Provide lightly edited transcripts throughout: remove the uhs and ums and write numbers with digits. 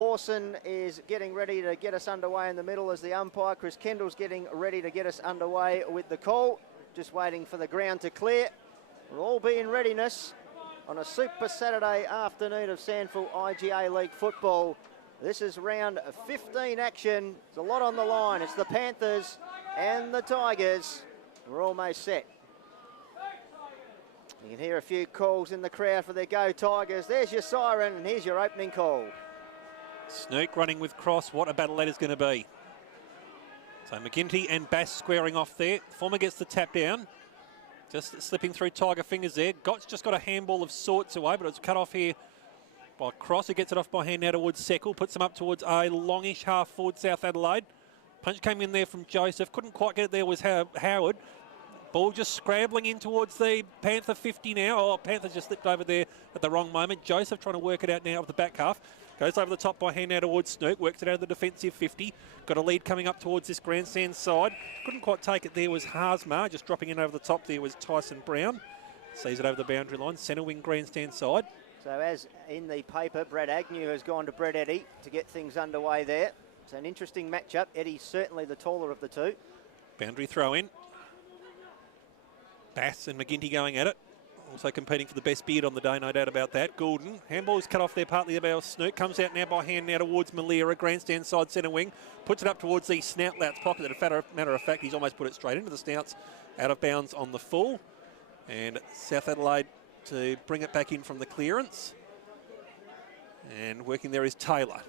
Lawson is getting ready to get us underway in the middle as the umpire. Chris Kendall's getting ready to get us underway with the call. Just waiting for the ground to clear. We'll all be in readiness on a Super Saturday afternoon of SANFL IGA League football. This is round 15 action. There's a lot on the line. It's the Panthers and the Tigers. We're almost set. You can hear a few calls in the crowd for their Go Tigers. There's your siren, and here's your opening call. Snook running with cross. What a battle that is going to be. So McGinty and Bass squaring off there. Former gets the tap down. Just slipping through Tiger fingers there. Gott's just got a handball of sorts away, but it's cut off here by Cross, who gets it off by hand now towards Seckle. Puts them up towards a longish half forward South Adelaide. Punch came in there from Joseph. Couldn't quite get it there was Howard. Ball just scrambling in towards the Panther 50 now. Oh, Panther just slipped over there at the wrong moment. Joseph trying to work it out now with the back half. Goes over the top by hand now towards Snook. Works it out of the defensive 50. Got a lead coming up towards this grandstand side. Couldn't quite take it there was Harsmar. Just dropping in over the top there was Tyson Brown. Sees it over the boundary line. Centre wing grandstand side. So as in the paper, Brad Agnew has gone to Brett Eddy to get things underway there. It's an interesting matchup. Eddie's certainly the taller of the two. Boundary throw in. Bass and McGinty going at it. Also competing for the best beard on the day, no doubt about that. Goulden. Handball is cut off there partly about Snook. Comes out now by hand now towards Malera. Grandstand side centre wing. Puts it up towards the Snoutlouts pocket. As a matter of fact, he's almost put it straight into the Snouts. Out of bounds on the full. And South Adelaide to bring it back in from the clearance. And working there is Taylor.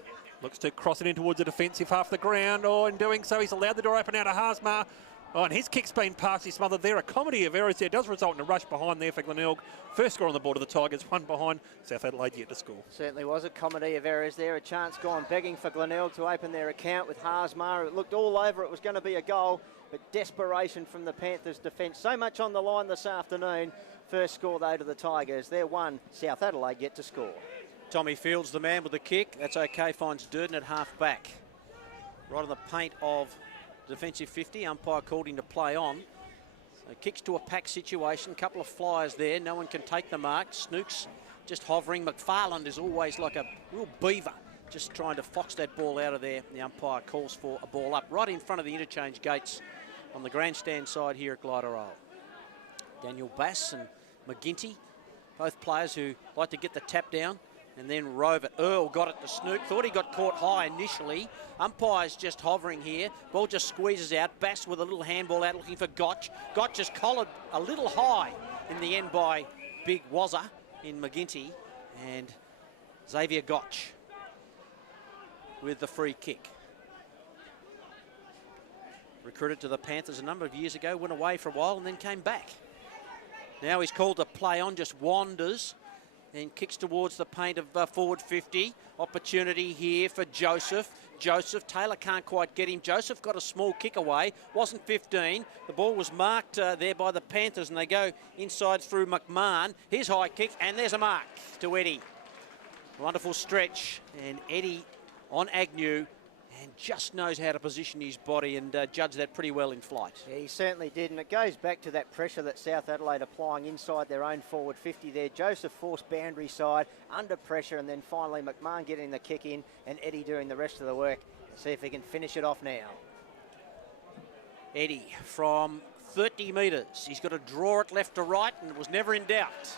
Looks to cross it in towards the defensive half of the ground. Oh, in doing so, he's allowed the door open out to Harsmar. Oh, and his kick's been partially smothered there. A comedy of errors there. Does result in a rush behind there for Glenelg. First score on the board of the Tigers. One behind. South Adelaide yet to score. Certainly was a comedy of errors there. A chance gone begging for Glenelg to open their account with Harsmar. It looked all over. It was going to be a goal. But desperation from the Panthers' defence. So much on the line this afternoon. First score, though, to the Tigers. They're one. South Adelaide yet to score. Tommy Fields, the man with the kick. That's okay. Finds Durden at half back. Right on the paint of defensive 50, umpire called him to play on. So kicks to a pack situation, couple of flyers there, no one can take the mark. Snook's just hovering. McFarland is always like a real beaver, just trying to fox that ball out of there. The umpire calls for a ball up right in front of the interchange gates on the grandstand side here at Glenelg. Daniel Bass and McGinty, both players who like to get the tap down and then rove it. Earl got it to Snook. Thought he got caught high initially. Umpire's just hovering here. Ball just squeezes out. Bass with a little handball out looking for Gotch. Gotch just collared a little high in the end by Big Wazza in McGinty. And Xavier Gotch with the free kick. Recruited to the Panthers a number of years ago. Went away for a while and then came back. Now he's called to play on. Just wanders. And kicks towards the paint of forward 50. Opportunity here for Joseph. Joseph, Taylor can't quite get him. Joseph got a small kick away. Wasn't 15. The ball was marked there by the Panthers, and they go inside through McMahon. His high kick, and there's a mark to Eddie. Wonderful stretch, and Eddie on Agnew. And just knows how to position his body and judge that pretty well in flight. Yeah, he certainly did, and it goes back to that pressure that South Adelaide applying inside their own forward 50 there. Joseph forced boundary side, under pressure, and then finally McMahon getting the kick in and Eddie doing the rest of the work. See if he can finish it off now. Eddie from 30 metres. He's got to draw it left to right, and it was never in doubt.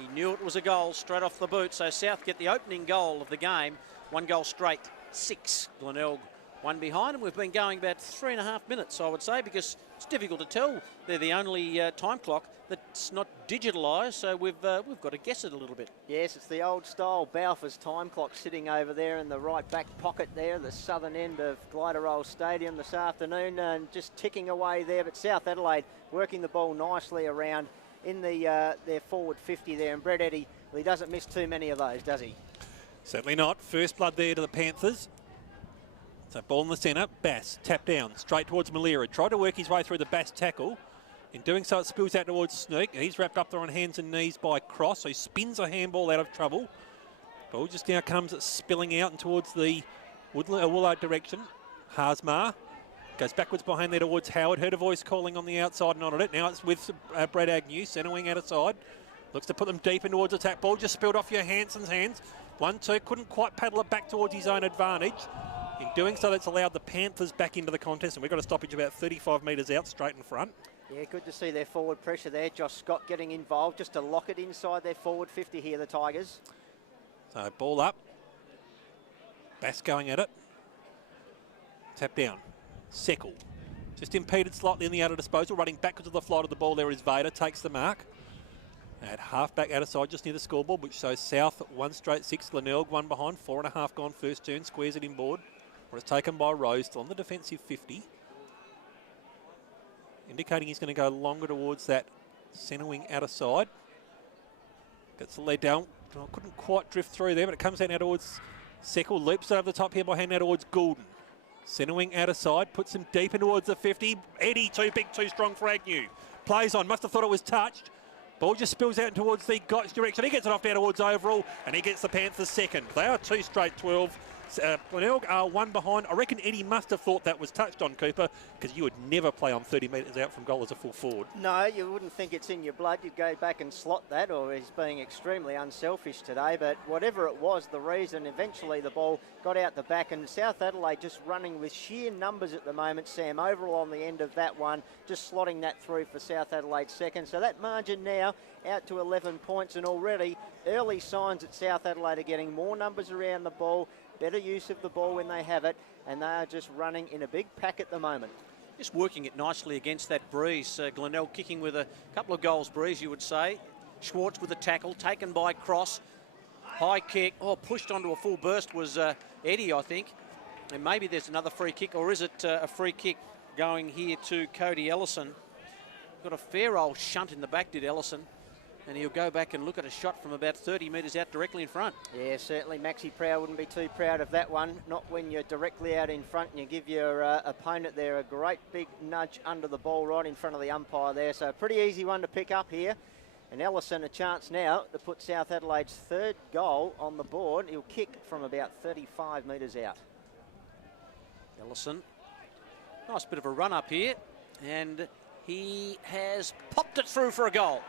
He knew it was a goal straight off the boot, so South get the opening goal of the game. One goal straight. 6. Glenelg one behind, and we've been going about 3.5 minutes, I would say, because it's difficult to tell. They're the only time clock that's not digitalised, so we've got to guess it a little bit. Yes, it's the old style Balfour's time clock sitting over there in the right back pocket there, the southern end of Glenelg Stadium this afternoon, and just ticking away there. But South Adelaide working the ball nicely around in the their forward 50 there, and Brett Eddy, well, he doesn't miss too many of those, does he? Certainly not. First blood there to the Panthers. So ball in the centre. Bass tap down straight towards Malera. Tried to work his way through the Bass tackle. In doing so, it spills out towards Snook. He's wrapped up there on hands and knees by Cross. So he spins a handball out of trouble. Ball just now comes spilling out and towards the Woolard direction. Harsmar goes backwards behind there towards Howard. Heard a voice calling on the outside, not on it. Now it's with Brad Agnew, centre wing out of side. Looks to put them deep in towards attack. Ball just spilled off your Hanson's hands. 1-2, couldn't quite paddle it back towards his own advantage. In doing so, that's allowed the Panthers back into the contest, and we've got a stoppage about 35 metres out, straight in front. Yeah, good to see their forward pressure there. Josh Scott getting involved just to lock it inside their forward 50 here, the Tigers. So ball up. Bass going at it. Tap down. Seckle. Just impeded slightly in the outer disposal. Running backwards of the flight of the ball there is Vader. Takes the mark. At half-back outer side, just near the scoreboard, which shows South 1 straight 6. Glenelg 1 behind. 4.5 gone first turn. Squares it inboard. But it's taken by Rose. Still on the defensive 50. Indicating he's going to go longer towards that centre wing outer side. Gets the lead down. Oh, couldn't quite drift through there, but it comes out now towards Seckle. Leaps over the top here by hand now towards Goulden. Centre wing outer side. Puts him deep in towards the 50. Eddie, too big, too strong for Agnew. Plays on. Must have thought it was touched. Ball just spills out towards the Gotch direction. He gets it off down towards overall, and he gets the Panthers second. They are 2 straight 12. Glenelg are 1 behind. I reckon Eddie must have thought that was touched on, Cooper, because you would never play on 30 metres out from goal as a full forward. No, you wouldn't think it's in your blood. You'd go back and slot that, or he's being extremely unselfish today. But whatever it was, the reason, eventually the ball got out the back, and South Adelaide just running with sheer numbers at the moment. Sam overall on the end of that one, just slotting that through for South Adelaide second. So that margin now out to 11 points, and already early signs that South Adelaide are getting more numbers around the ball, better use of the ball when they have it, and they are just running in a big pack at the moment. Just working it nicely against that breeze. Glenelg kicking with a couple of goals breeze, you would say. Schwartz with a tackle, taken by Cross. High kick, pushed onto a full burst was Eddie, I think. And maybe there's another free kick, or is it a free kick going here to Cody Ellison? Got a fair old shunt in the back, did Ellison. And he'll go back and look at a shot from about 30 metres out directly in front. Yeah, certainly Maxi Proud wouldn't be too proud of that one. Not when you're directly out in front and you give your opponent there a great big nudge under the ball right in front of the umpire there. So a pretty easy one to pick up here. And Ellison a chance now to put South Adelaide's 3rd goal on the board. He'll kick from about 35 metres out. Ellison, nice bit of a run up here. And he has popped it through for a goal.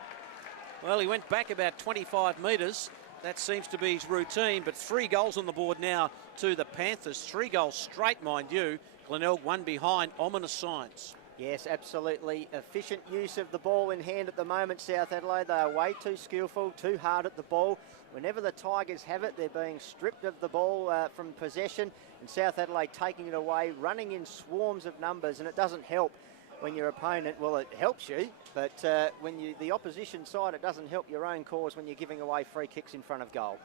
Well, he went back about 25 metres. That seems to be his routine, but 3 goals on the board now to the Panthers. 3 goals straight, mind you. Glenelg 1 behind, ominous signs. Yes, absolutely efficient use of the ball in hand at the moment, South Adelaide. They are way too skillful, too hard at the ball. Whenever the Tigers have it, they're being stripped of the ball from possession, and South Adelaide taking it away, running in swarms of numbers, and it doesn't help when your opponent, well, it helps you, but when the opposition side, it doesn't help your own cause when you're giving away free kicks in front of goal.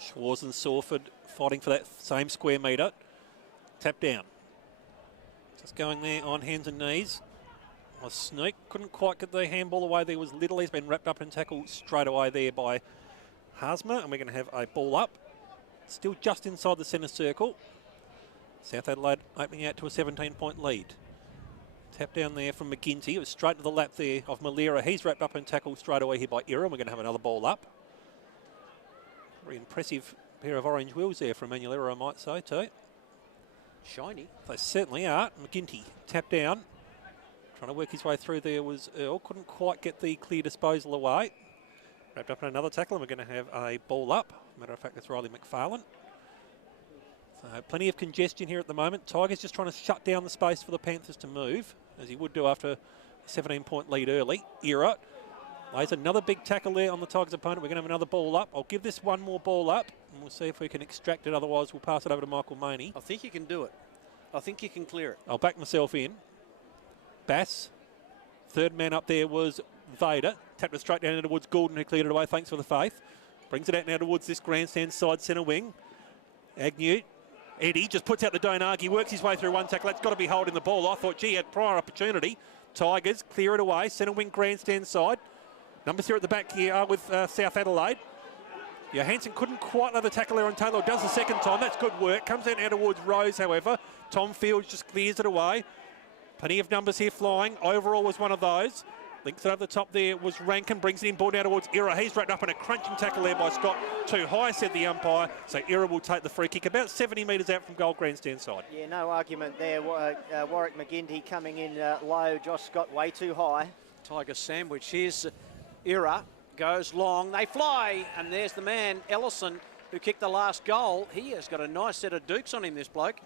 Schwarz and Sawford fighting for that same square metre. Tap down. Just going there on hands and knees. Sneak couldn't quite get the handball away. There was Little. He's been wrapped up and tackled straight away there by Hasma, and we're going to have a ball up. Still just inside the centre circle. South Adelaide opening out to a 17-point lead. Tap down there from McGinty. It was straight to the lap there of Malera. He's wrapped up and tackled straight away here by Ira. We're going to have another ball up. Very impressive pair of orange wheels there from Manuel Ira, I might say, too. Shiny. They certainly are. McGinty, tap down. Trying to work his way through there was Earl. Couldn't quite get the clear disposal away. Wrapped up in another tackle, and we're going to have a ball up. Matter of fact, that's Riley McFarlane. So plenty of congestion here at the moment. Tigers just trying to shut down the space for the Panthers to move, as he would do after a 17-point lead early. Ira lays another big tackle there on the Tigers' opponent. We're going to have another ball up. I'll give this one more ball up, and we'll see if we can extract it. Otherwise, we'll pass it over to Michael Maney. I think you can do it. I think you can clear it. I'll back myself in. Bass. 3rd man up there was Vader. Tapped it straight down towards Goulden, who cleared it away. Thanks for the faith. Brings it out now towards this grandstand side centre wing. Agnew. Eddie just puts out the Donagi, works his way through one tackle. That's got to be holding the ball. I thought, gee, he had prior opportunity. Tigers clear it away. Centre wing grandstand side. Numbers here at the back here are with South Adelaide. Johansson couldn't quite lay the tackle there on Taylor. Does the second time. That's good work. Comes out now towards Rose, however. Tom Fields just clears it away. Plenty of numbers here flying. Overall was one of those. Links it over the top there was Rankin. Brings it in ball now towards Ira. He's wrapped up in a crunching tackle there by Scott. Too high, said the umpire. So Ira will take the free kick about 70 metres out from goal grandstand side. Yeah, no argument there. Warwick McGinty coming in low. Josh Scott way too high. Tiger sandwich. Here's Ira. goes long. They fly, and there's the man, Ellison, who kicked the last goal. He has got a nice set of dukes on him, this bloke,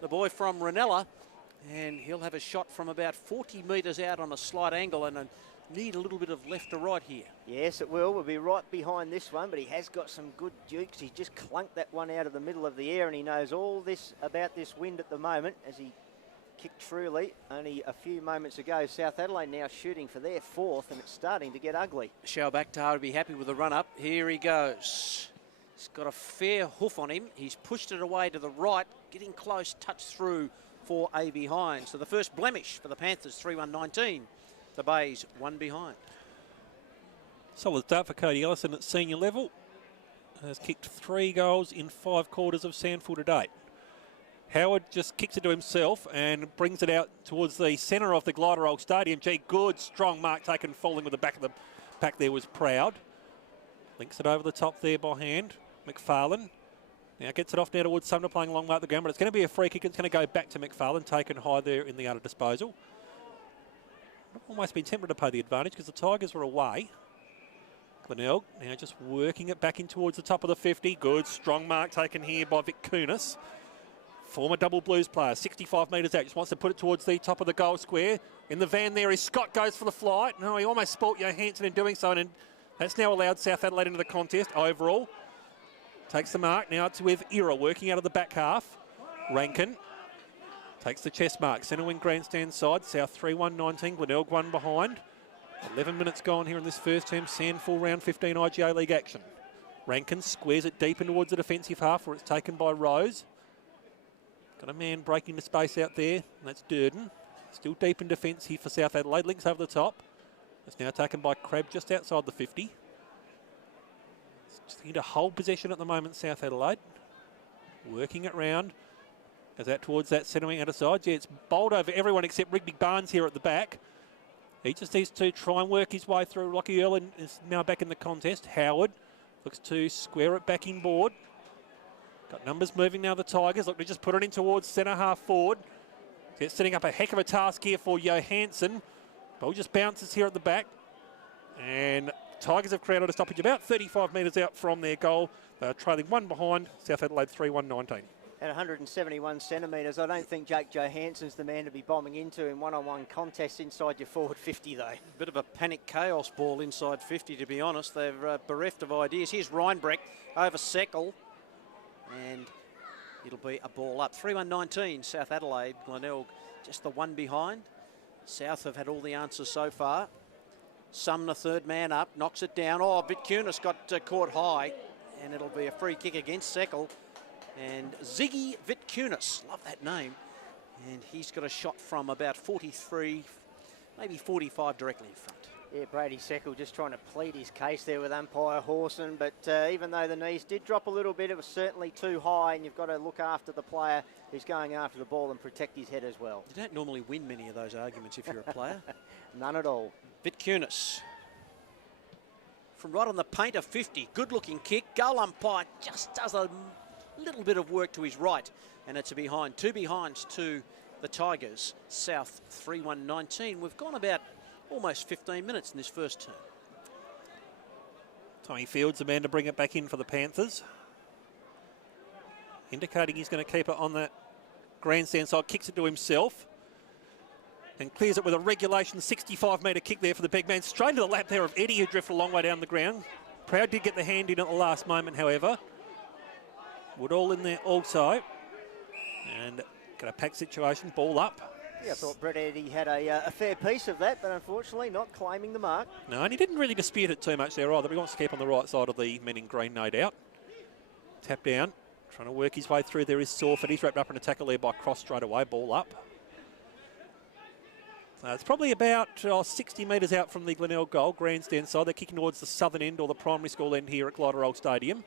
the boy from Ranella, and he'll have a shot from about 40 metres out on a slight angle and need a little bit of left to right here. Yes, it will. We'll be right behind this one, but he has got some good dukes. He's just clunked that one out of the middle of the air, and he knows all this about this wind at the moment as he kicked truly only a few moments ago. South Adelaide now shooting for their fourth, and it's starting to get ugly. Shao Bakhtar would be happy with the run-up. Here he goes. He's got a fair hoof on him. He's pushed it away to the right, getting close, touch through for a behind. So the first blemish for the Panthers, 3-1-19. The Bays, one behind. Solid start for Cody Ellison at senior level. Has kicked 3 goals in 5 quarters of SANFL to date. Howard just kicks it to himself and brings it out towards the centre of the Glenelg Stadium. Gee, good, strong mark taken, falling with the back of the pack there was Proud. Links it over the top there by hand. McFarlane now gets it off now towards Sumner, playing along the ground, but it's going to be a free kick. It's going to go back to McFarlane, taken high there in the outer disposal. I've almost been tempted to pay the advantage because the Tigers were away. Glenelg now just working it back in towards the top of the 50. Good, strong mark taken here by Vic Kunis. Former double Blues player, 65 metres out, just wants to put it towards the top of the goal square. In the van there is Scott, goes for the flight. No, he almost spoilt Johansson in doing so, and that's now allowed South Adelaide into the contest overall. Takes the mark, now it's with Ira working out of the back half. Rankin takes the chest mark, centre wing grandstand side, South 3-1-19, Glenelg 1 behind. 11 minutes gone here in this first term, SANFL round 15 IGA League action. Rankin squares it deep in towards the defensive half where it's taken by Rose. Got a man breaking the space out there, and that's Durden. Still deep in defence here for South Adelaide, links over the top. It's now taken by Crabb just outside the 50. Just need to hold possession at the moment, South Adelaide. Working it round. Goes out towards that centre wing outer side. Yeah, it's bowled over everyone except Rigby Barnes here at the back. He just needs to try and work his way through. Lockie Earl is now back in the contest. Howard looks to square it back inboard. Got numbers moving now, the Tigers. Look to just put it in towards centre half forward. It's setting up a heck of a task here for Johansson. Ball just bounces here at the back. And Tigers have created a stoppage about 35 metres out from their goal. They're trailing 1 behind. South Adelaide 3-1-19. At 171 centimetres, I don't think Jake Johansson's the man to be bombing into in one-on-one contests inside your forward 50, though. Bit of a panic chaos ball inside 50, to be honest. They're bereft of ideas. Here's Reinbrecht over Seckel. And it'll be a ball up. 3-1-19, South Adelaide. Glenelg just the 1 behind. South have had all the answers so far. Sumner, third man up, knocks it down. Oh, Vitkunis got caught high, and it'll be a free kick against Seckel. And Ziggy Vitkunis, love that name. And he's got a shot from about 43, maybe 45 directly in front. Yeah, Brady Seckel just trying to plead his case there with umpire Hawson, but even though the knees did drop a little bit, it was certainly too high, and you've got to look after the player who's going after the ball and protect his head as well. You don't normally win many of those arguments if you're a player. None at all. Vitkunis from right on the paint of 50, good-looking kick. Goal umpire just does a little bit of work to his right, and it's a behind. 2 behinds to the Tigers. South 3-1-19. We've gone about almost 15 minutes in this first term. Tommy Fields, the man to bring it back in for the Panthers. Indicating he's going to keep it on that grandstand side. Kicks it to himself. And clears it with a regulation 65-metre kick there for the big man. Straight into the lap there of Eddie, who drifted a long way down the ground. Proud did get the hand in at the last moment, however. Woodall in there also. And got a pack situation, ball up. Yeah, I thought Brett Eddie had a fair piece of that, but unfortunately not claiming the mark. No, and he didn't really dispute it too much there either. But he wants to keep on the right side of the men in green, no doubt. Tap down, trying to work his way through. There is Sawford. He's wrapped up in a tackle there by Cross straight away. Ball up. So it's probably about 60 metres out from the Glenelg goal, grandstand side. They're kicking towards the southern end or the primary school end here at Glenelg Stadium.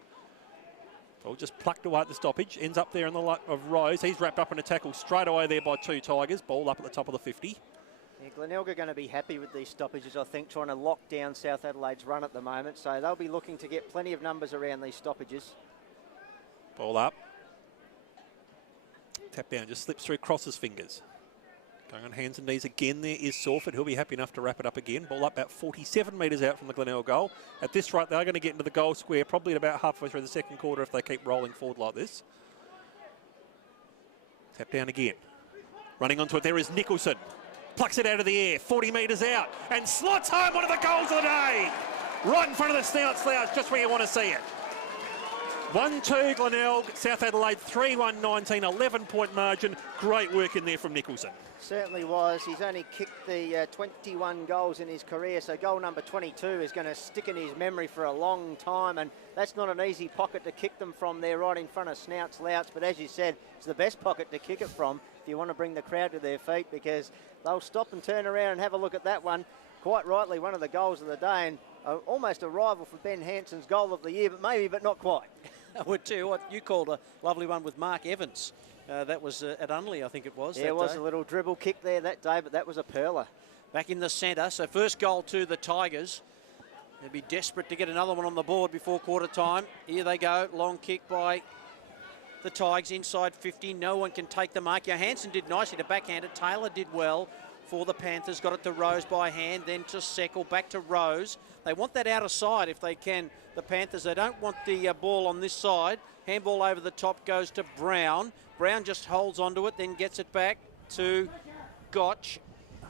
Ball just plucked away at the stoppage. Ends up there in the luck of Rose. He's wrapped up in a tackle straight away there by 2 Tigers. Ball up at the top of the 50. Yeah, Glenelg are going to be happy with these stoppages, I think, trying to lock down South Adelaide's run at the moment. So they'll be looking to get plenty of numbers around these stoppages. Ball up. Tap down, just slips through Cross's fingers. Going on hands and knees again there is Salford. He'll be happy enough to wrap it up again. Ball up about 47 metres out from the Glenelg goal. At this rate, they are going to get into the goal square probably at about halfway through the second quarter if they keep rolling forward like this. Tap down again. Running onto it there is Nicholson. Plucks it out of the air, 40 metres out, and slots home one of the goals of the day. Right in front of the snout slouch, just where you want to see it. 1-2 Glenelg, South Adelaide 3-1 19, 11-point margin. Great work in there from Nicholson. Certainly was. He's only kicked the 21 goals in his career, so goal number 22 is going to stick in his memory for a long time, and that's not an easy pocket to kick them from there right in front of snout slouch, but as you said, it's the best pocket to kick it from if you want to bring the crowd to their feet, because they'll stop and turn around and have a look at that one. Quite rightly, one of the goals of the day, and almost a rival for Ben Hanson's goal of the year, but maybe, but not quite. I would tell you what, you called a lovely one with Mark Evans. That was at Unley, I think it was. Yeah, it was a little dribble kick there that day, but that was a perler. Back in the centre, so first goal to the Tigers. They'll be desperate to get another one on the board before quarter time. Here they go, long kick by the Tigers inside 50. No one can take the mark. Johansson did nicely to backhand it. Taylor did well for the Panthers. Got it to Rose by hand, then to Seckle, back to Rose. They want that outer side if they can, the Panthers. They don't want the ball on this side. Handball over the top goes to Brown. Brown just holds onto it, then gets it back to Gotch.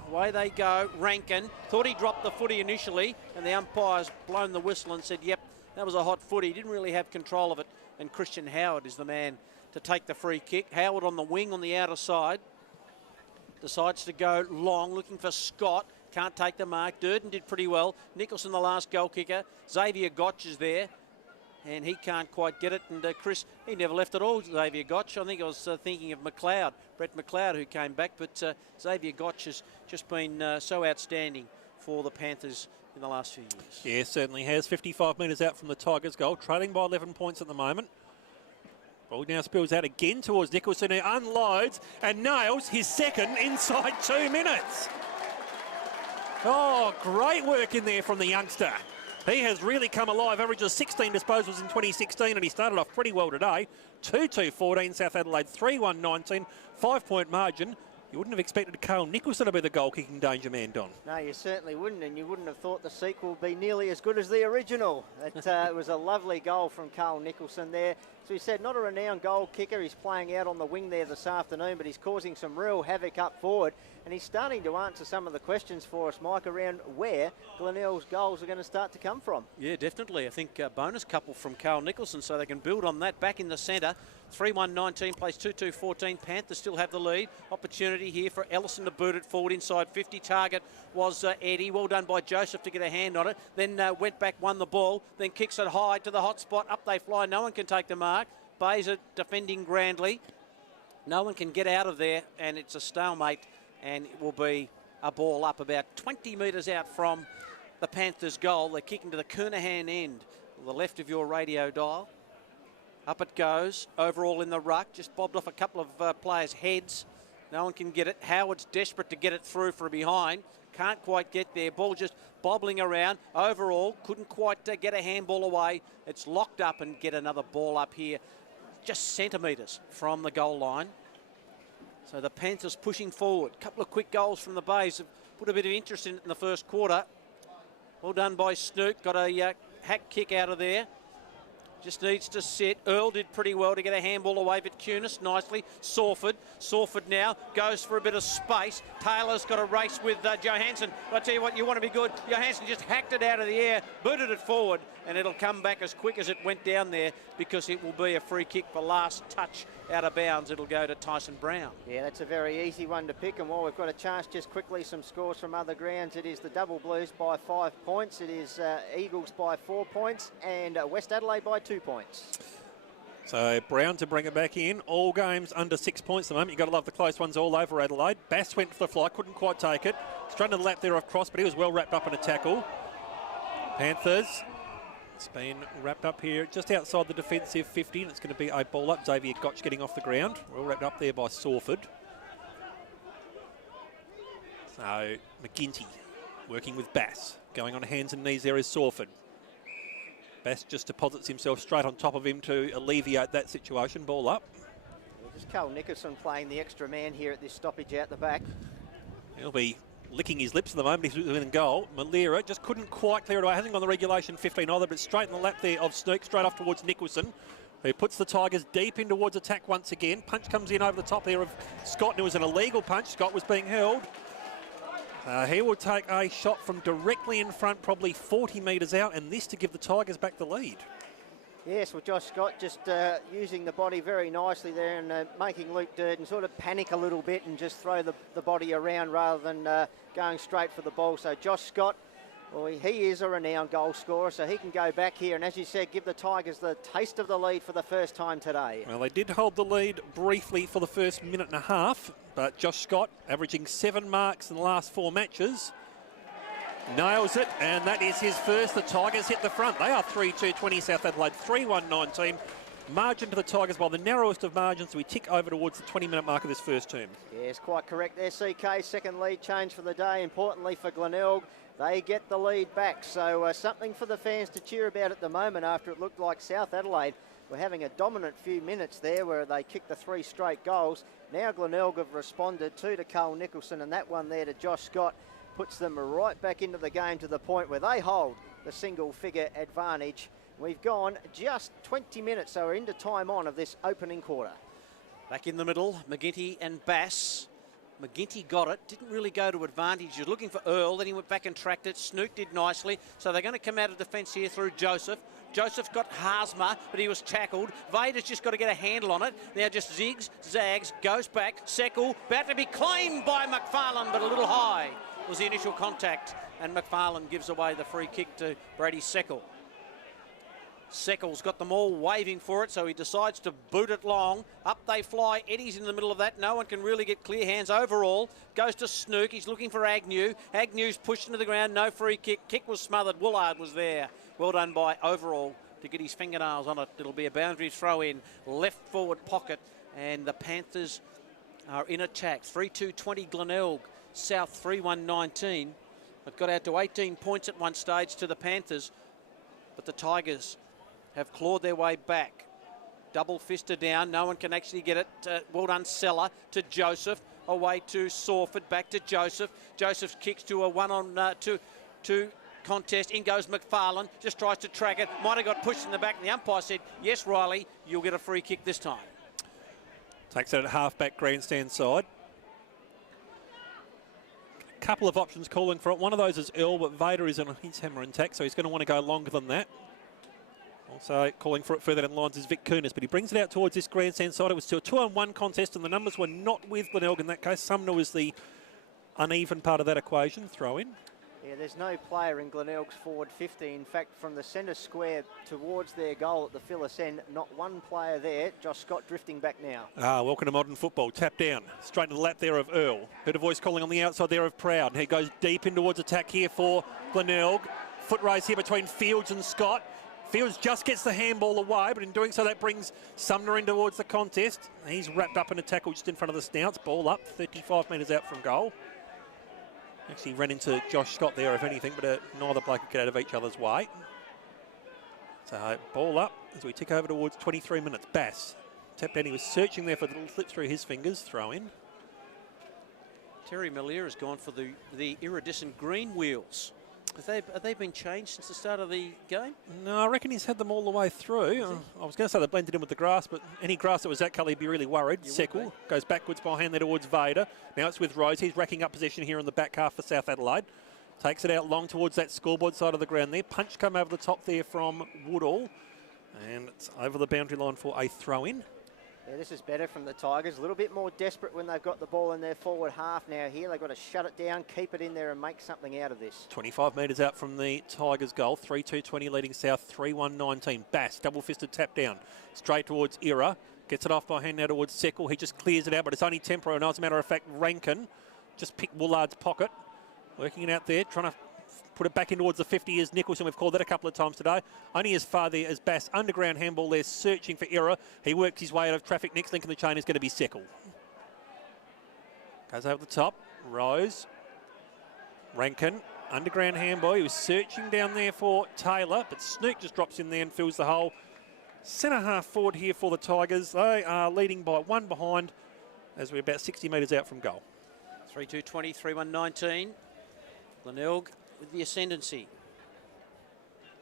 Away they go. Rankin thought he dropped the footy initially, and the umpire's blown the whistle and said, yep, that was a hot footy. He didn't really have control of it, and Christian Howard is the man to take the free kick. Howard on the wing on the outer side. Decides to go long, looking for Scott. Can't take the mark. Durden did pretty well. Nicholson, the last goal kicker. Xavier Gotch is there, and he can't quite get it. And Chris, he never left at all, Xavier Gotch. I think I was thinking of McLeod, Brett McLeod, who came back. But Xavier Gotch has just been so outstanding for the Panthers in the last few years. Yeah, certainly has. 55 metres out from the Tigers' goal, trailing by 11 points at the moment. Ball now spills out again towards Nicholson, who unloads and nails his second inside 2 minutes. Oh, great work in there from the youngster. He has really come alive, averages 16 disposals in 2016, and he started off pretty well today. 2-2-14, South Adelaide 3-1 19, 5-point margin. You wouldn't have expected Carl Nicholson to be the goal-kicking danger man, Don. No, you certainly wouldn't, and you wouldn't have thought the sequel would be nearly as good as the original. It was a lovely goal from Carl Nicholson there. So he said, not a renowned goal kicker. He's playing out on the wing there this afternoon, but he's causing some real havoc up forward. And he's starting to answer some of the questions for us, Mike, around where Glenelg's goals are going to start to come from. Yeah, definitely. I think a bonus couple from Carl Nicholson, so they can build on that. Back in the centre, 3-1-19 plays 2-2-14. Panthers still have the lead. Opportunity here for Ellison to boot it forward inside 50. Target was Eddie. Well done by Joseph to get a hand on it. Then went back, won the ball. Then kicks it high to the hot spot. Up they fly. No one can take the mark. Bays are defending grandly. No one can get out of there, and it's a stalemate. And it will be a ball up about 20 metres out from the Panthers' goal. They're kicking to the Kernahan end, the left of your radio dial. Up it goes, overall in the ruck, just bobbed off a couple of players' heads. No one can get it. Howard's desperate to get it through from behind. Can't quite get there. Ball just bobbling around. Overall, couldn't quite get a handball away. It's locked up, and get another ball up here, just centimetres from the goal line. So the Panthers pushing forward. A couple of quick goals from the Bays have put a bit of interest in it in the first quarter. Well done by Snook. Got a hack kick out of there. Just needs to sit. Earl did pretty well to get a handball away, but Cunis nicely. Sawford now goes for a bit of space. Taylor's got a race with Johansson. I tell you what, you want to be good. Johansson just hacked it out of the air, booted it forward, and it'll come back as quick as it went down there, because it will be a free kick for last touch out of bounds. It'll go to Tyson Brown. Yeah, that's a very easy one to pick, and while we've got a chance, just quickly some scores from other grounds. It is the Double Blues by 5 points. It is Eagles by 4 points, and West Adelaide by 2 points. So Brown to bring it back in. All games under 6 points at the moment. You've got to love the close ones all over Adelaide. Bass went for the fly, couldn't quite take it. Straight to the lap there off Cross, but he was well wrapped up in a tackle. Panthers, it's been wrapped up here just outside the defensive 50, and it's going to be a ball up. Xavier Gotch getting off the ground. Well wrapped up there by Sawford. So McGinty working with Bass. Going on hands and knees there is Sawford. Bass just deposits himself straight on top of him to alleviate that situation. Ball up. Just Carl Nicholson playing the extra man here at this stoppage out the back. He'll be licking his lips at the moment. He's within goal. Malira just couldn't quite clear it away. Hasn't gone the regulation 15 either, but straight in the lap there of Snook, straight off towards Nicholson, who puts the Tigers deep in towards attack once again. Punch comes in over the top there of Scott, and it was an illegal punch. Scott was being held. He will take a shot from directly in front, probably 40 metres out, and this to give the Tigers back the lead. Yes, well, Josh Scott just using the body very nicely there and making Luke Durden sort of panic a little bit and just throw the body around rather than going straight for the ball. So Josh Scott, well, he is a renowned goal scorer, so he can go back here and, as you said, give the Tigers the taste of the lead for the first time today. Well, they did hold the lead briefly for the first minute and a half, but Josh Scott, averaging 7 marks in the last 4 matches, nails it, and that is his first. The Tigers hit the front. They are 3-2-20 South Adelaide, 3-1-19. Margin to the Tigers by the narrowest of margins. We tick over towards the 20-minute mark of this first term. Yes, quite correct there, CK. Second lead change for the day. Importantly for Glenelg, they get the lead back. So something for the fans to cheer about at the moment after it looked like South Adelaide were having a dominant few minutes there where they kicked the 3 straight goals. Now Glenelg have responded, 2 to Cole Nicholson, and that one there to Josh Scott puts them right back into the game to the point where they hold the single-figure advantage. We've gone just 20 minutes, so we're into time on of this opening quarter. Back in the middle, McGinty and Bass. McGinty got it, didn't really go to advantage. He was looking for Earl, then he went back and tracked it. Snook did nicely, so they're going to come out of defence here through Joseph. Joseph's got Haasma, but he was tackled. Vader's just got to get a handle on it. Now just zigs, zags, goes back. Seckle, about to be claimed by McFarlane, but a little high was the initial contact, and McFarlane gives away the free kick to Brady Seckle. Seckle's got them all waving for it, so he decides to boot it long. Up they fly. Eddie's in the middle of that. No one can really get clear hands overall. Goes to Snook. He's looking for Agnew. Agnew's pushed into the ground. No free kick. Kick was smothered. Woolard was there. Well done by Overall to get his fingernails on it. It'll be a boundary throw in. Left forward pocket. And the Panthers are in attack. 3-2-20 Glenelg. South 3-1-19. They've got out to 18 points at one stage to the Panthers. But the Tigers have clawed their way back. Double fister down. No one can actually get it. Well done, Seller to Joseph. Away to Sawford. Back to Joseph. Joseph kicks to a 1-on-2 contest. In goes McFarlane. Just tries to track it. Might have got pushed in the back. The umpire said, yes, Riley, you'll get a free kick this time. Takes it at half-back grandstand side. A couple of options calling for it. One of those is Earl, but Vader is on his hammer and tack, so he's going to want to go longer than that. Also calling for it further down the lines is Vic Kunis, but he brings it out towards this grandstand side. It was still a 2-on-1 contest, and the numbers were not with Glenelg in that case. Sumner was the uneven part of that equation. Throw in. Yeah, there's no player in Glenelg's forward 50. In fact, from the centre square towards their goal at the Phyllis end, not one player there. Josh Scott drifting back now. Welcome to modern football. Tap down. Straight to the lap there of Earl. Heard a voice calling on the outside there of Proud. He goes deep in towards attack here for Glenelg. Foot race here between Fields and Scott. Fields just gets the handball away, but in doing so that brings Sumner in towards the contest. He's wrapped up in a tackle just in front of the Snouts. Ball up, 35 metres out from goal. Actually ran into Josh Scott there, if anything, but neither bloke could get out of each other's way. So ball up as we tick over towards 23 minutes. Bass tapped down. He was searching there for the little slip through his fingers. Throw in. Terry Mallier has gone for the iridescent green wheels. Have they been changed since the start of the game? No, I reckon he's had them all the way through. I was going to say they blended in with the grass, but any grass that was that colour, you'd be really worried. Seckle goes backwards behind there towards Vader. Now it's with Rose. He's racking up possession here in the back half for South Adelaide. Takes it out long towards that scoreboard side of the ground there. Punch come over the top there from Woodall. And it's over the boundary line for a throw-in. Yeah, this is better from the Tigers. A little bit more desperate when they've got the ball in their forward half now here. They've got to shut it down, keep it in there and make something out of this. 25 metres out from the Tigers' goal. 3-2-20 leading South, 3-1-19. Bass, double-fisted tap down. Straight towards Ira. Gets it off by hand now towards Seckle. He just clears it out, but it's only temporary. And as a matter of fact, Rankin just picked Woolard's pocket. Working it out there, trying to put it back in towards the 50 is Nicholson. We've called that a couple of times today. Only as far there as Bass. Underground handball there, searching for Ira. He works his way out of traffic. Next link in the chain is going to be Seckle. Goes over the top. Rose. Rankin. Underground handball. He was searching down there for Taylor, but Snook just drops in there and fills the hole. Centre half forward here for the Tigers. They are leading by one behind as we're about 60 metres out from goal. 3-2-20, 3-1-19. Glenelg with the ascendancy.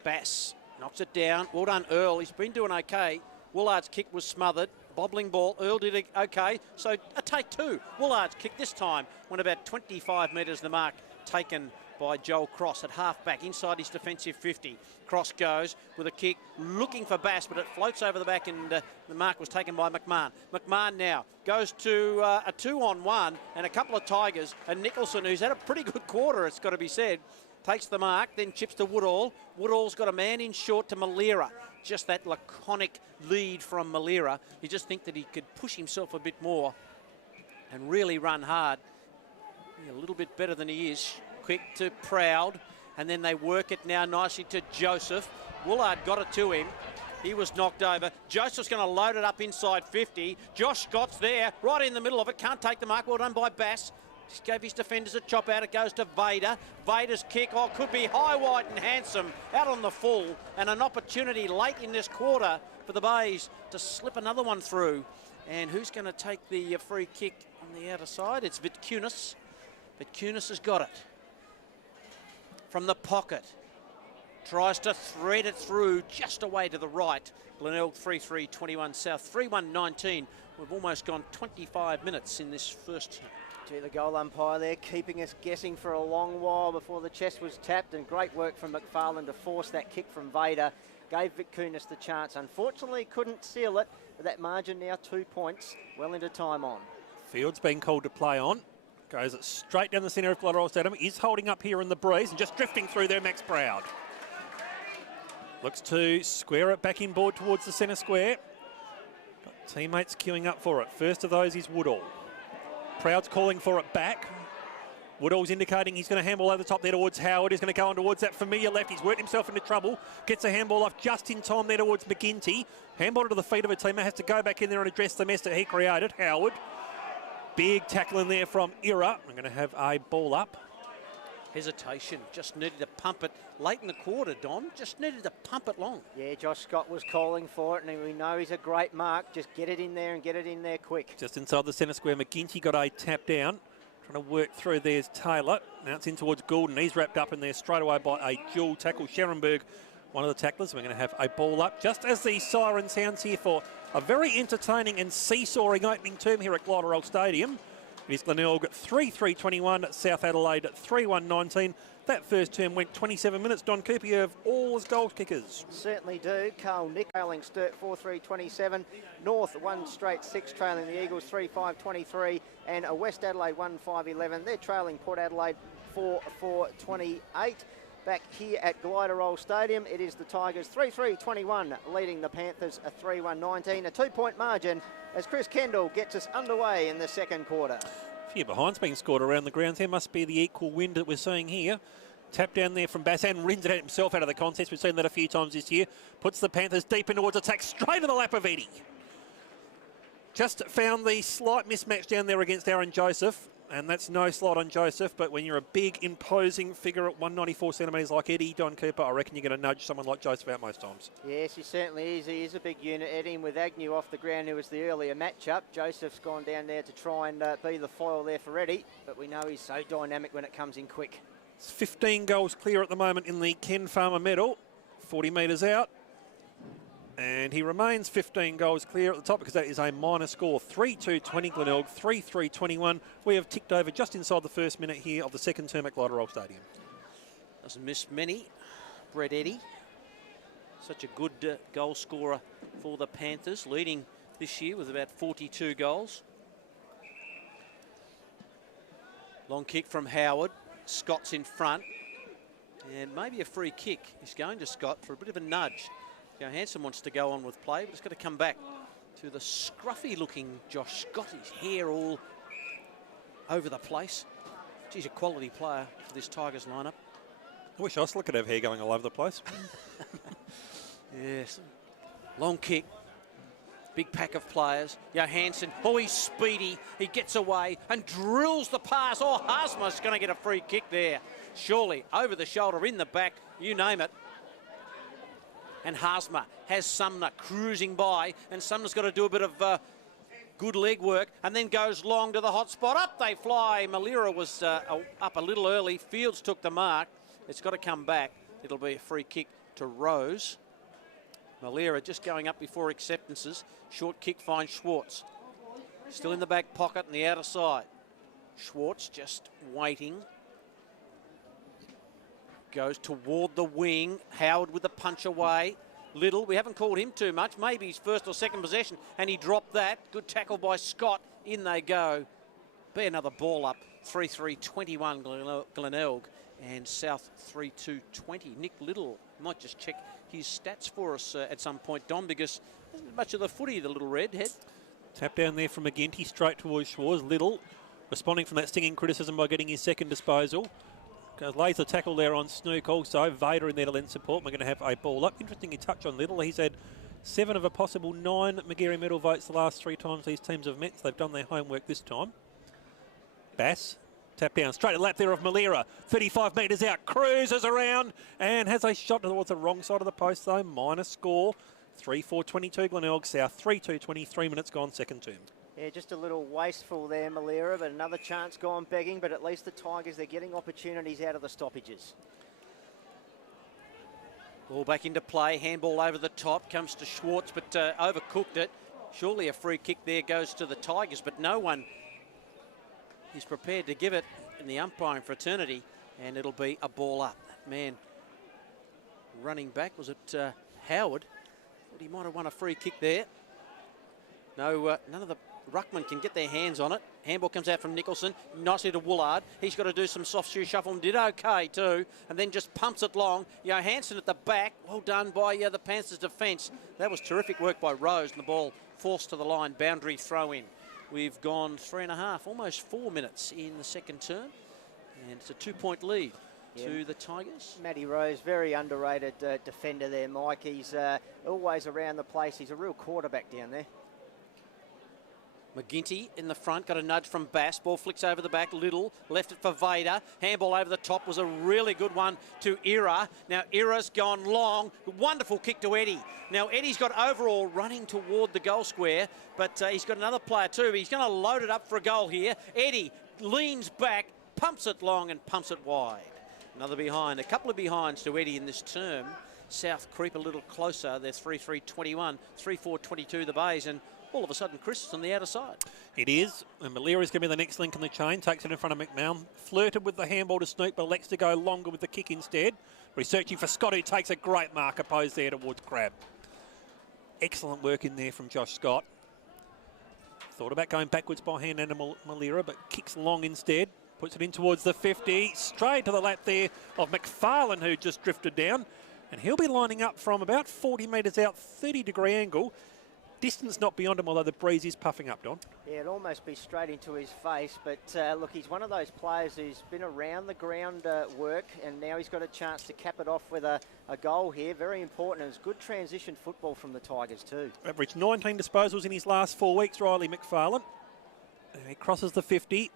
Bass knocks it down. Well done, Earl. He's been doing okay. Woolard's kick was smothered. Bobbling ball. Earl did it okay. So a take two. Woolard's kick this time went about 25 metres the mark taken by Joel Cross at half-back inside his defensive 50. Cross goes with a kick looking for Bass, but it floats over the back and the mark was taken by McMahon. McMahon now goes to a 2-on-1 and a couple of Tigers, and Nicholson, who's had a pretty good quarter, it's got to be said, takes the mark, then chips to Woodall. Woodall's got a man in short to Malera. Just that laconic lead from Malera. You just think that he could push himself a bit more and really run hard. A little bit better than he is. Quick to Proud, and then they work it now nicely to Joseph. Woolard got it to him. He was knocked over. Joseph's going to load it up inside 50. Josh Scott's there, right in the middle of it. Can't take the mark. Well done by Bass. Just gave his defenders a chop out. It goes to Vader. Vader's kick, could be high, wide and handsome. Out on the full, and an opportunity late in this quarter for the Bays to slip another one through. And who's going to take the free kick on the outer side? It's Vitkunis. Vitkunis has got it. From the pocket, tries to thread it through just away to the right. Glenelg 3-3-21 South, 3-1-19. We've almost gone 25 minutes in this first. Gee, the goal umpire there keeping us guessing for a long while before the chest was tapped, and great work from McFarlane to force that kick from Vader. Gave Vitkunis the chance. Unfortunately, couldn't seal it, but that margin now 2 points, well into time on. Field's been called to play on. Goes straight down the centre of Glenelg Stadium. Is holding up here in the breeze and just drifting through there, Max Proud. Looks to square it back inboard towards the centre square. Got teammates queuing up for it. First of those is Woodall. Proud's calling for it back. Woodall's indicating he's going to handball over the top there towards Howard. He's going to go on towards that familiar left. He's worked himself into trouble. Gets a handball off just in time there towards McGinty. Handball to the feet of a teammate. Has to go back in there and address the mess that he created. Howard. Big tackle in there from Ira. I'm going to have a ball up. Hesitation. Just needed to pump it late in the quarter, Don. Just needed to pump it long. Yeah, Josh Scott was calling for it, and we know he's a great mark. Just get it in there and get it in there quick. Just inside the centre square, McGinty got a tap down. Trying to work through. There's Taylor. Now it's in towards Goulden. He's wrapped up in there straight away by a dual tackle. Scherenberg, one of the tacklers. We're going to have a ball up. Just as the siren sounds here for a very entertaining and seesawing opening term here at Glenelg Stadium. It is Glenelg 3-3-21, South Adelaide 3-1-19. That first term went 27 minutes. Don Cooper, you have all his goal kickers. Certainly do. Carl Nick trailing Sturt 4-3-27. North 1 straight 6 trailing the Eagles 3-5-23. And West Adelaide 1-5-11. They're trailing Port Adelaide 4-4-28. Back here at Glenelg Stadium, it is the Tigers 3-3-21 leading the Panthers a 3-1-19. A 2-point margin as Chris Kendall gets us underway in the second quarter. A few behinds being scored around the grounds. There must be the equal wind that we're seeing here. Tap down there from Bass and rins it out himself out of the contest. We've seen that a few times this year. Puts the Panthers deep in towards attack, straight to the lap of Eddie. Just found the slight mismatch down there against Aaron Joseph. And that's no slot on Joseph, but when you're a big, imposing figure at 194 centimetres like Eddie, Don Cooper, I reckon you're going to nudge someone like Joseph out most times. Yes, he certainly is. He is a big unit. Eddie with Agnew off the ground, who was the earlier matchup. Joseph's gone down there to try and be the foil there for Eddie, but we know he's so dynamic when it comes in quick. It's 15 goals clear at the moment in the Ken Farmer medal, 40 metres out. And he remains 15 goals clear at the top because that is a minor score. 3-2-20 Glenelg, 3-3-21. We have ticked over just inside the first minute here of the second term at Glenelg Stadium. Doesn't miss many. Brett Eddy, such a good goal scorer for the Panthers, leading this year with about 42 goals. Long kick from Howard. Scott's in front. And maybe a free kick is going to Scott for a bit of a nudge. Hanson wants to go on with play, but it's got to come back to the scruffy-looking Josh Scott. His hair all over the place. He's a quality player for this Tigers lineup. I wish Osler could have hair going all over the place. Yes. Long kick. Big pack of players. Hanson, he's speedy. He gets away and drills the pass. Haasma's going to get a free kick there. Surely, over the shoulder, in the back, you name it. And Haasma has Sumner cruising by, and Sumner's got to do a bit of Good leg work, and then goes long to the hot spot. Up they fly. Malira was up a little early. Fields took the mark. It's got to come back. It'll be a free kick to Rose. Malira just going up before acceptances. Short kick finds Schwartz. Still in the back pocket and the outer side. Schwartz just waiting. Goes toward the wing. Howard with the punch away. Little, we haven't called him too much. Maybe his first or second possession, and he dropped that. Good tackle by Scott. In they go. Be another ball up. 3-3-21 Glenelg and South 3-2-20. Nick Little might just check his stats for us at some point, Dom, because isn't much of the footy, the little redhead. Tap down there from McGinty, straight towards Schwartz. Little responding from that stinging criticism by getting his second disposal. Lays the tackle there on Snook also. Vader in there to lend support. We're going to have a ball up. Interesting you touch on Little. He's had 7 of a possible 9 Magarey medal votes the last 3 times these teams have met. So they've done their homework this time. Bass, tap down, straight lap there of Malira. 35 metres out, cruises around and has a shot towards the wrong side of the post though. Minor score. 3-4-22 Glenelg South. 3-2-20, 3 minutes gone, second term. Yeah, just a little wasteful there, Malira, but another chance gone begging, but at least the Tigers, they're getting opportunities out of the stoppages. Ball back into play, handball over the top, comes to Schwartz, but overcooked it. Surely a free kick there goes to the Tigers, but no one is prepared to give it in the umpiring fraternity, and it'll be a ball up. That man running back, was it Howard? Thought he might have won a free kick there. No, none of the ruckman can get their hands on it. Handball comes out from Nicholson, nicely to Woolard. He's got to do some soft shoe shuffle and did okay too, and then just pumps it long. Johansson at the back, well done by the Panthers defence. That was terrific work by Rose, and the ball forced to the line, boundary throw in. We've gone 3.5, almost 4 minutes in the second term, and it's a 2-point lead to the Tigers. Matty Rose, very underrated defender there, Mike. He's always around the place. He's a real quarterback down there. McGinty in the front, got a nudge from Bass. Ball flicks over the back. Little left it for Vader. Handball over the top was a really good one to Ira. Now Ira's gone long. Wonderful kick to Eddie. Now Eddie's got overall running toward the goal square, but he's got another player too. He's going to load it up for a goal here. Eddie leans back, pumps it long and pumps it wide. Another behind. A couple of behinds to Eddie in this term. South creep a little closer. They're 3-3-21, 3-4-22 the Bays, and all of a sudden, Chris is on the outer side. It is, and Malira's going to be the next link in the chain. Takes it in front of McMahon. Flirted with the handball to Snook, but elects to go longer with the kick instead. Researching for Scott, who takes a great mark opposed there towards Crab. Excellent work in there from Josh Scott. Thought about going backwards by hand and Malira, but kicks long instead. Puts it in towards the 50. Straight to the lap there of McFarlane, who just drifted down. And he'll be lining up from about 40 metres out, 30-degree angle. Distance not beyond him, although the breeze is puffing up, Don. Yeah, it'd almost be straight into his face, but look, he's one of those players who's been around the ground work, and now he's got a chance to cap it off with a goal here. Very important. It was good transition football from the Tigers too. Averaged 19 disposals in his last 4 weeks, Riley McFarlane. And he crosses the 50,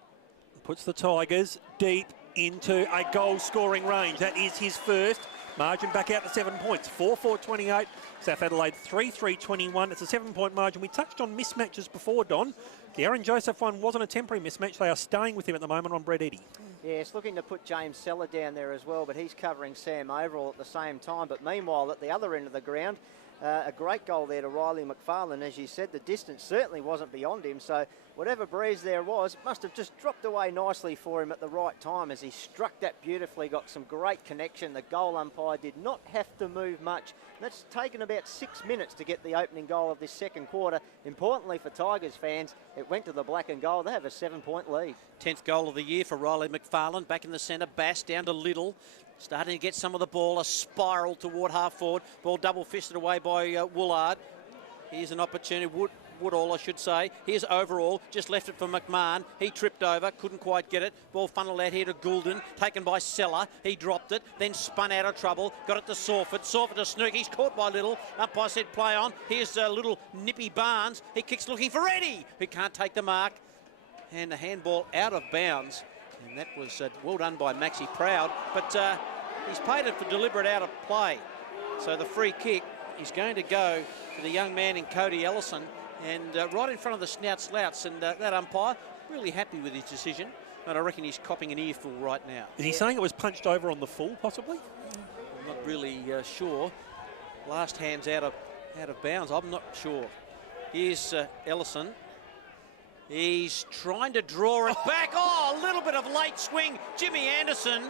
puts the Tigers deep into a goal-scoring range. That is his first. Margin back out to 7 points. 4-4-28. South Adelaide 3-3-21. It's a 7-point margin. We touched on mismatches before, Don. The Aaron Joseph one wasn't a temporary mismatch. They are staying with him at the moment on Brett Eddy. Yes, looking to put James Seller down there as well, but he's covering Sam Overall at the same time. But meanwhile, at the other end of the ground, a great goal there to Riley McFarlane. As you said, the distance certainly wasn't beyond him. So whatever breeze there was, must have just dropped away nicely for him at the right time as he struck that beautifully, got some great connection. The goal umpire did not have to move much. That's taken about 6 minutes to get the opening goal of this second quarter. Importantly for Tigers fans, it went to the black and gold. They have a 7-point lead. 10th goal of the year for Riley McFarlane. Back in the centre, Bass down to Little. Starting to get some of the ball, a spiral toward half forward. Ball double fisted away by Woolard. Here's an opportunity, Woodall I should say. Here's Overall, just left it for McMahon. He tripped over, couldn't quite get it. Ball funneled out here to Goulden, taken by Seller. He dropped it, then spun out of trouble. Got it to Sawford, Sawford to Snook. He's caught by Little. Umpire said play on. Here's little Nippy Barnes. He kicks looking for Eddie, who can't take the mark. And the handball out of bounds. And that was well done by Maxi Proud, but he's paid it for deliberate out of play. So the free kick is going to go to the young man in Cody Ellison, and right in front of the slouts, and that umpire really happy with his decision, and I reckon he's copping an earful right now. Is he saying it was punched over on the full, possibly? I'm not really sure. Last hand's out of bounds. I'm not sure. Here's Ellison. He's trying to draw it back. Oh, a little bit of late swing. Jimmy Anderson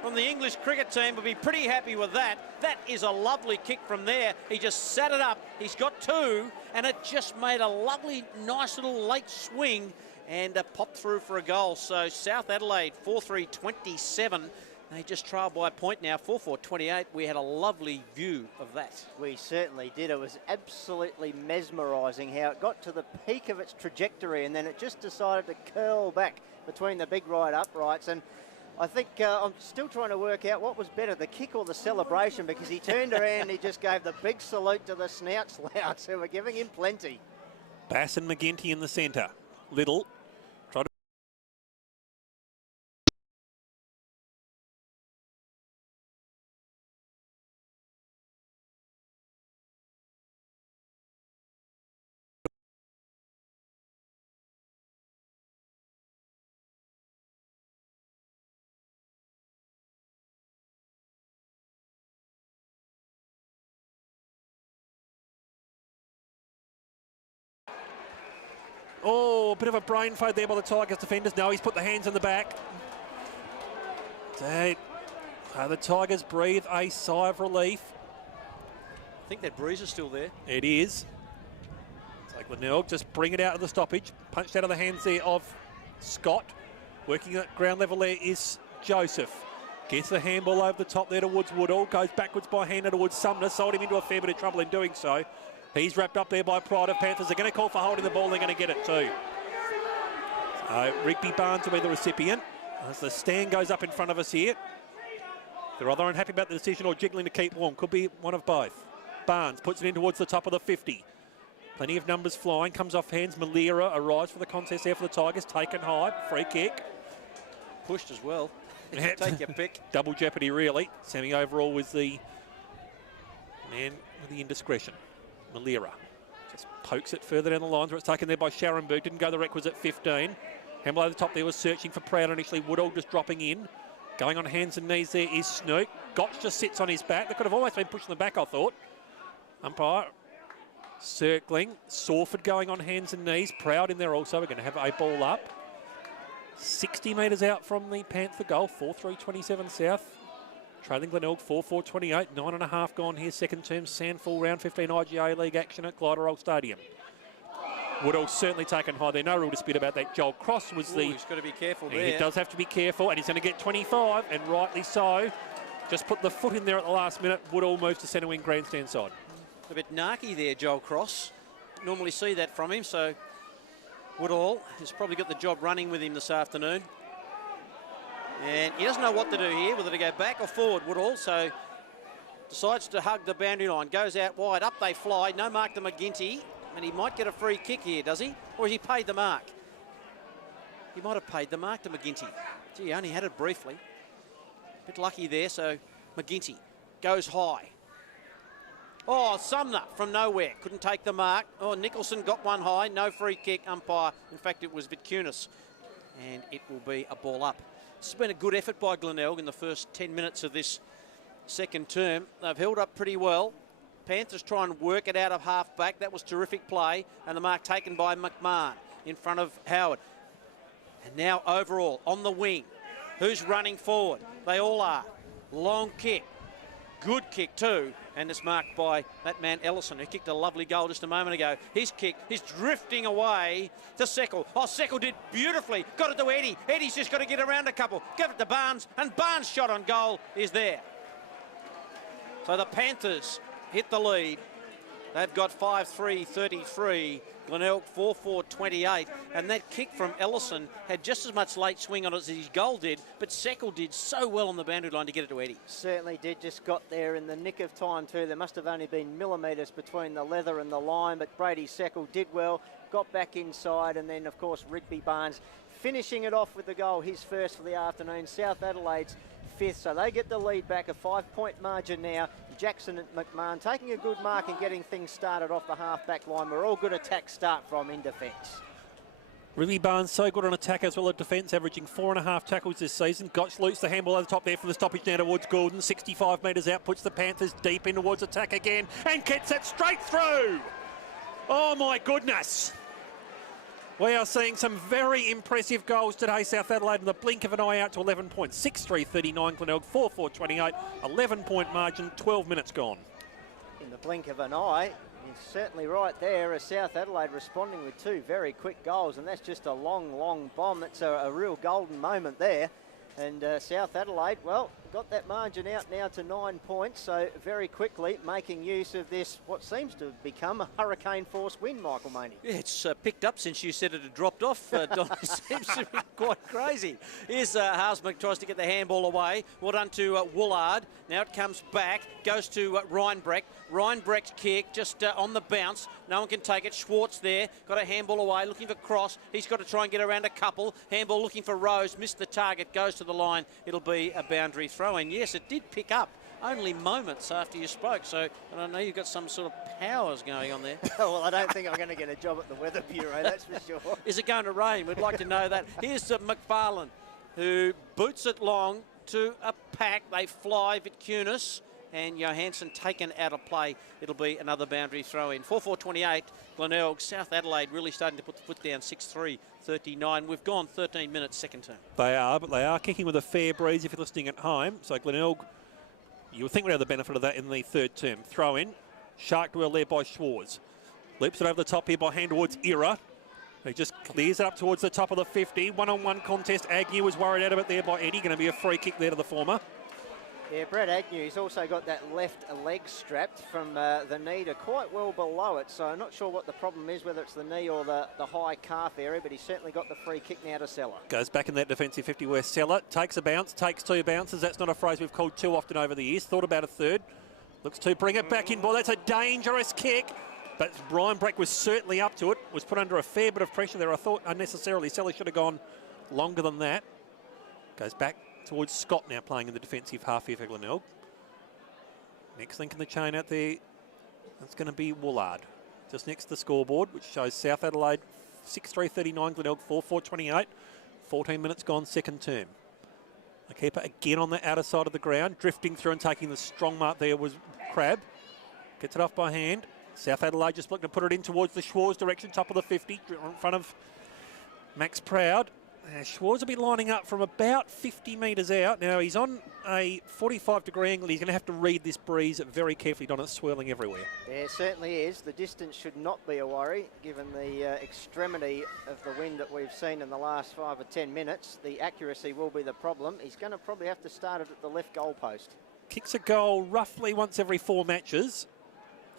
from the English cricket team will be pretty happy with that. That is a lovely kick from there. He just sat it up. He's got two, and it just made a lovely, nice little late swing and popped through for a goal. So South Adelaide, 4-3-27. They just trail by a point now, 4-4-28. We had a lovely view of that. We certainly did. It was absolutely mesmerising how it got to the peak of its trajectory and then it just decided to curl back between the big right uprights. And I think I'm still trying to work out what was better, the kick or the celebration, because he turned around and he just gave the big salute to the snout slouts who were giving him plenty. Bass and McGinty in the centre. Little. Oh, a bit of a brain fade there by the Tigers defenders. No, he's put the hands in the back. The Tigers breathe a sigh of relief. I think that breeze is still there. It is. So Glenelg just bring it out of the stoppage. Punched out of the hands there of Scott. Working at ground level there is Joseph. Gets the handball over the top there towards Woodall. Goes backwards by hand towards Sumner. Sold him into a fair bit of trouble in doing so. He's wrapped up there by Pride of Panthers. They're going to call for holding the ball. They're going to get it too. So Rigby Barnes will be the recipient. As the stand goes up in front of us here. They're either unhappy about the decision or jiggling to keep warm. Could be one of both. Barnes puts it in towards the top of the 50. Plenty of numbers flying. Comes off hands. Malira arrives for the contest there for the Tigers. Taken high. Free kick. Pushed as well. Take your pick. Double jeopardy, really. Sammy Overall was the man with the indiscretion. Malira just pokes it further down the lines where it's taken there by Sharon Boot. Didn't go the requisite 15. Handball over the top there was searching for Proud initially. Woodall just dropping in. Going on hands and knees there is Snook. Gotch just sits on his back. They could have almost been pushing the back, I thought. Umpire circling. Sawford going on hands and knees. Proud in there also. We're going to have a ball up. 60 metres out from the Panther goal. 4-3-27 South. Trailing Glenelg 4-4-28, 9.5 gone here, second term SANFL round 15 IGA League action at Gliderol Stadium. Woodall certainly taken high there, no real dispute about that. Joel Cross was the... He's got to be careful there. He does have to be careful, and he's going to get 25, and rightly so. Just put the foot in there at the last minute. Woodall moves to centre wing grandstand side. A bit narky there, Joel Cross. Normally see that from him, so Woodall has probably got the job running with him this afternoon. And he doesn't know what to do here, whether to go back or forward. Woodall, so decides to hug the boundary line. Goes out wide, up they fly. No mark to McGinty, and he might get a free kick here, does he? Or has he paid the mark? He might have paid the mark to McGinty. Gee, he only had it briefly. Bit lucky there, so McGinty goes high. Oh, Sumner from nowhere. Couldn't take the mark. Oh, Nicholson got one high. No free kick, umpire. In fact, it was Vitkunis. And it will be a ball up. It's been a good effort by Glenelg in the first 10 minutes of this second term. They've held up pretty well. Panthers try and work it out of half back. That was terrific play. And the mark taken by McMahon in front of Howard. And now Overall on the wing. Who's running forward? They all are. Long kick. Good kick too. And it's marked by that man Ellison, who kicked a lovely goal just a moment ago. His kick is drifting away to Seckle. Oh, Seckle did beautifully. Got it to Eddie. Eddie's just got to get around a couple. Give it to Barnes, and Barnes' shot on goal is there. So the Panthers hit the lead. They've got 5-3-33. Glenelg 4-4-28. And that kick from Ellison had just as much late swing on it as his goal did, but Seckle did so well on the boundary line to get it to Eddie. Certainly did. Just got there in the nick of time too. There must have only been millimetres between the leather and the line, but Brady Seckle did well, got back inside, and then of course Rigby Barnes finishing it off with the goal, his first for the afternoon. South Adelaide's fifth, so they get the lead back, a 5-point margin now. Jackson and McMahon taking a good mark and getting things started off the half-back line. We're all good attack start from in defence. Ruby Barnes so good on attack as well as defence, averaging 4.5 tackles this season. Gotch loops the handball over the top there from the stoppage now towards Gordon. 65 metres out, puts the Panthers deep in towards attack again and gets it straight through. Oh my goodness. We are seeing some very impressive goals today. South Adelaide in the blink of an eye out to 11 points. 6-3-39, Glenelg 4-4-28, 11-point margin, 12 minutes gone. In the blink of an eye, you're certainly right there. South Adelaide responding with 2 very quick goals, and that's just a long, long bomb. That's a real golden moment there. And South Adelaide, well, got that margin out now to 9 points, so very quickly making use of this, what seems to have become a hurricane force win, Michael Maney. Yeah, it's picked up since you said it had dropped off, Don. It seems to be quite crazy. Here's Harsman, tries to get the handball away. Well done to Woolard. Now it comes back, goes to Reinbrecht. Reinbrecht's kick just on the bounce. No one can take it. Schwartz there, got a handball away, looking for Cross. He's got to try and get around a couple. Handball looking for Rose, missed the target, goes to the line. It'll be a boundary throw. And yes, it did pick up only moments after you spoke. So I know you've got some sort of powers going on there. Well, I don't think I'm going to get a job at the Weather Bureau, that's for sure. Is it going to rain? We'd like to know that. Here's McFarlane, who boots it long to a pack. They fly Vitkunis. And Johansson taken out of play. It'll be another boundary throw in. 4-4-28, Glenelg. South Adelaide really starting to put the foot down. 6-3-39. We've gone 13 minutes second term. They are, but they are kicking with a fair breeze if you're listening at home. So Glenelg, you would think we'd have the benefit of that in the third term. Throw in. Shark dwell there by Schwartz. Leaps it over the top here by hand towards Ira. He just clears it up towards the top of the 50. One-on-one contest. Agnew was worried out of it there by Eddie. Going to be a free kick there to the former. Yeah, Brad Agnew's also got that left leg strapped from the knee to quite well below it, so I'm not sure what the problem is, whether it's the knee or the high calf area, but he's certainly got the free kick now to Seller. Goes back in that defensive 50 where Seller takes a bounce, takes 2 bounces. That's not a phrase we've called too often over the years. Thought about a third. Looks to bring it back in. Boy, that's a dangerous kick. But Brian Breck was certainly up to it. Was put under a fair bit of pressure there. I thought unnecessarily Seller should have gone longer than that. Goes back towards Scott now playing in the defensive half here for Glenelg. Next link in the chain out there, that's going to be Woolard. Just next to the scoreboard, which shows South Adelaide 6-3-39, Glenelg 4-4-28. 14 minutes gone, second term. The keeper again on the outer side of the ground, drifting through and taking the strong mark there was Crabb. Gets it off by hand. South Adelaide just looking to put it in towards the Schwartz direction, top of the 50, in front of Max Proud. Schwartz will be lining up from about 50 metres out. Now, he's on a 45-degree angle. He's going to have to read this breeze very carefully, Don. It's swirling everywhere. Yeah, it certainly is. The distance should not be a worry, given the extremity of the wind that we've seen in the last 5 or 10 minutes. The accuracy will be the problem. He's going to probably have to start it at the left goal post. Kicks a goal roughly once every 4 matches.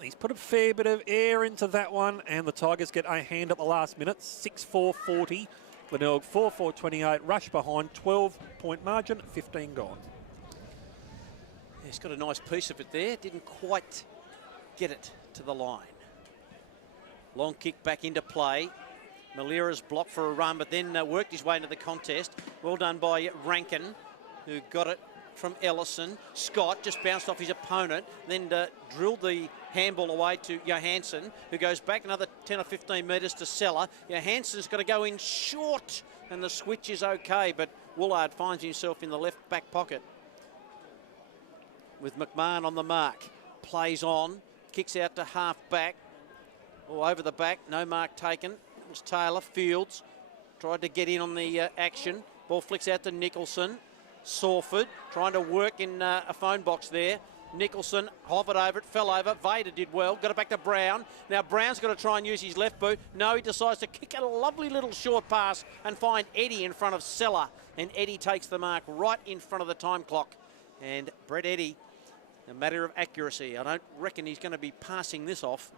He's put a fair bit of air into that one, and the Tigers get a hand at the last minute. 6-4-40. Glenelg 4-4-28, rush behind, 12-point margin, 15 gone. Yeah, he's got a nice piece of it there. Didn't quite get it to the line. Long kick back into play. Malira's blocked for a run, but then worked his way into the contest. Well done by Rankin, who got it from Ellison. Scott just bounced off his opponent, then drilled the handball away to Johansson, who goes back another 10 or 15 metres to Seller. Johansson's got to go in short, and the switch is okay, but Woolard finds himself in the left back pocket. With McMahon on the mark. Plays on, kicks out to half back. Or over the back, no mark taken. It was Taylor. Fields tried to get in on the action. Ball flicks out to Nicholson. Sawford trying to work in a phone box there. Nicholson hovered over it, fell over. Vader did well, got it back to Brown. Now Brown's got to try and use his left boot. No, he decides to kick a lovely little short pass and find Eddie in front of Seller. And Eddie takes the mark right in front of the time clock. And Brett Eddie, a matter of accuracy. I don't reckon he's going to be passing this off.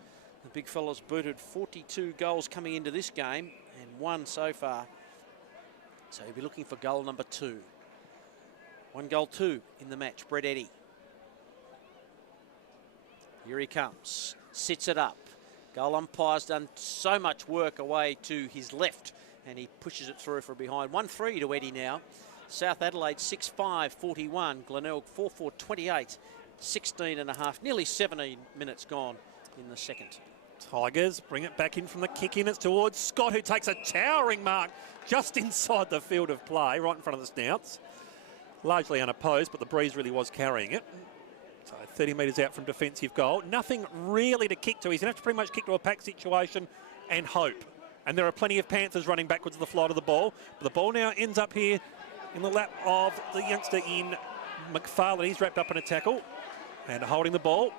The big fella's booted 42 goals coming into this game and 1 so far. So he'll be looking for goal number 2. 1 goal 2 in the match, Brett Eddie. Here he comes, sits it up. Goal umpire's done so much work away to his left, and he pushes it through from behind. 1-3 to Eddie now. South Adelaide 6-5-41. Glenelg 4-4-28. 16.5, nearly 17 minutes gone in the second. Tigers bring it back in from the kick in. It's towards Scott, who takes a towering mark just inside the field of play, right in front of the snouts. Largely unopposed, but the breeze really was carrying it. So 30 metres out from defensive goal. Nothing really to kick to. He's going to have to pretty much kick to a pack situation and hope. And there are plenty of Panthers running backwards to the flight of the ball. But the ball now ends up here in the lap of the youngster in McFarlane. He's wrapped up in a tackle and holding the ball.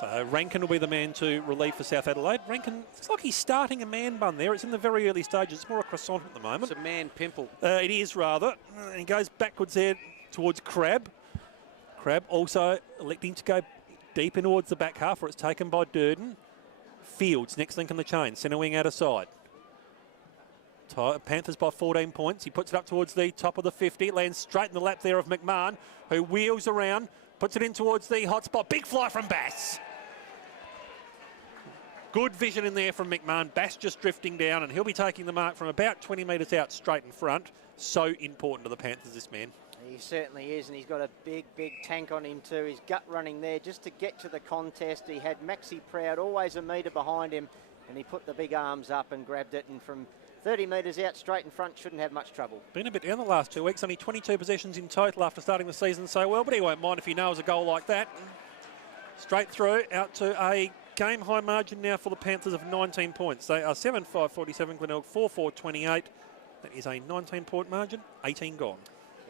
So Rankin will be the man to relieve for South Adelaide. Rankin, looks like he's starting a man bun there. It's in the very early stages. It's more a croissant at the moment. It's a man pimple. It is, rather. And he goes backwards there towards Crab. Crab also electing to go deep in towards the back half, where it's taken by Durden. Fields, next link in the chain. Centre wing out of side. Panthers by 14 points. He puts it up towards the top of the 50. Lands straight in the lap there of McMahon, who wheels around. Puts it in towards the hot spot. Big fly from Bass. Good vision in there from McMahon. Bass just drifting down, and he'll be taking the mark from about 20 metres out straight in front. So important to the Panthers, this man. He certainly is, and he's got a big, big tank on him too. His gut running there just to get to the contest. He had Maxi Proud always a metre behind him, and he put the big arms up and grabbed it, and from 30 metres out straight in front shouldn't have much trouble. Been a bit down the last 2 weeks, only 22 possessions in total after starting the season so well, but he won't mind if he nails a goal like that. Straight through, out to a game-high margin now for the Panthers of 19 points. They are 7-5-47, Glenelg 4-4-28. That is a 19-point margin, 18 gone.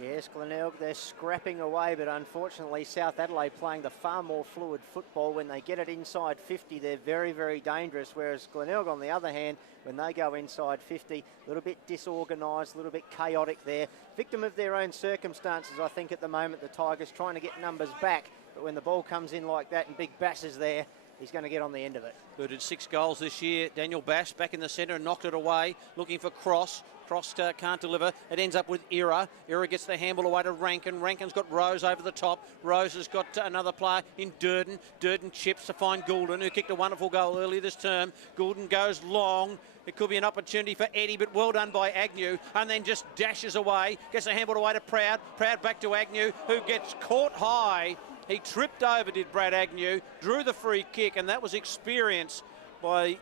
Yes, Glenelg, they're scrapping away, but unfortunately South Adelaide playing the far more fluid football. When they get it inside 50, they're very, very dangerous, whereas Glenelg, on the other hand, when they go inside 50, a little bit disorganised, a little bit chaotic there. Victim of their own circumstances, I think, at the moment, the Tigers trying to get numbers back, but when the ball comes in like that and Big Bass is there, he's going to get on the end of it. Booted 6 goals this year. Daniel Bass back in the centre and knocked it away, looking for Cross. Cross can't deliver. It ends up with Ira. Ira gets the handball away to Rankin. Rankin's got Rose over the top. Rose has got another player in Durden. Durden chips to find Goulden, who kicked a wonderful goal earlier this term. Goulden goes long. It could be an opportunity for Eddie, but well done by Agnew, and then just dashes away. Gets the handball away to Proud. Proud back to Agnew, who gets caught high. He tripped over, did Brad Agnew, drew the free kick, and that was experience by...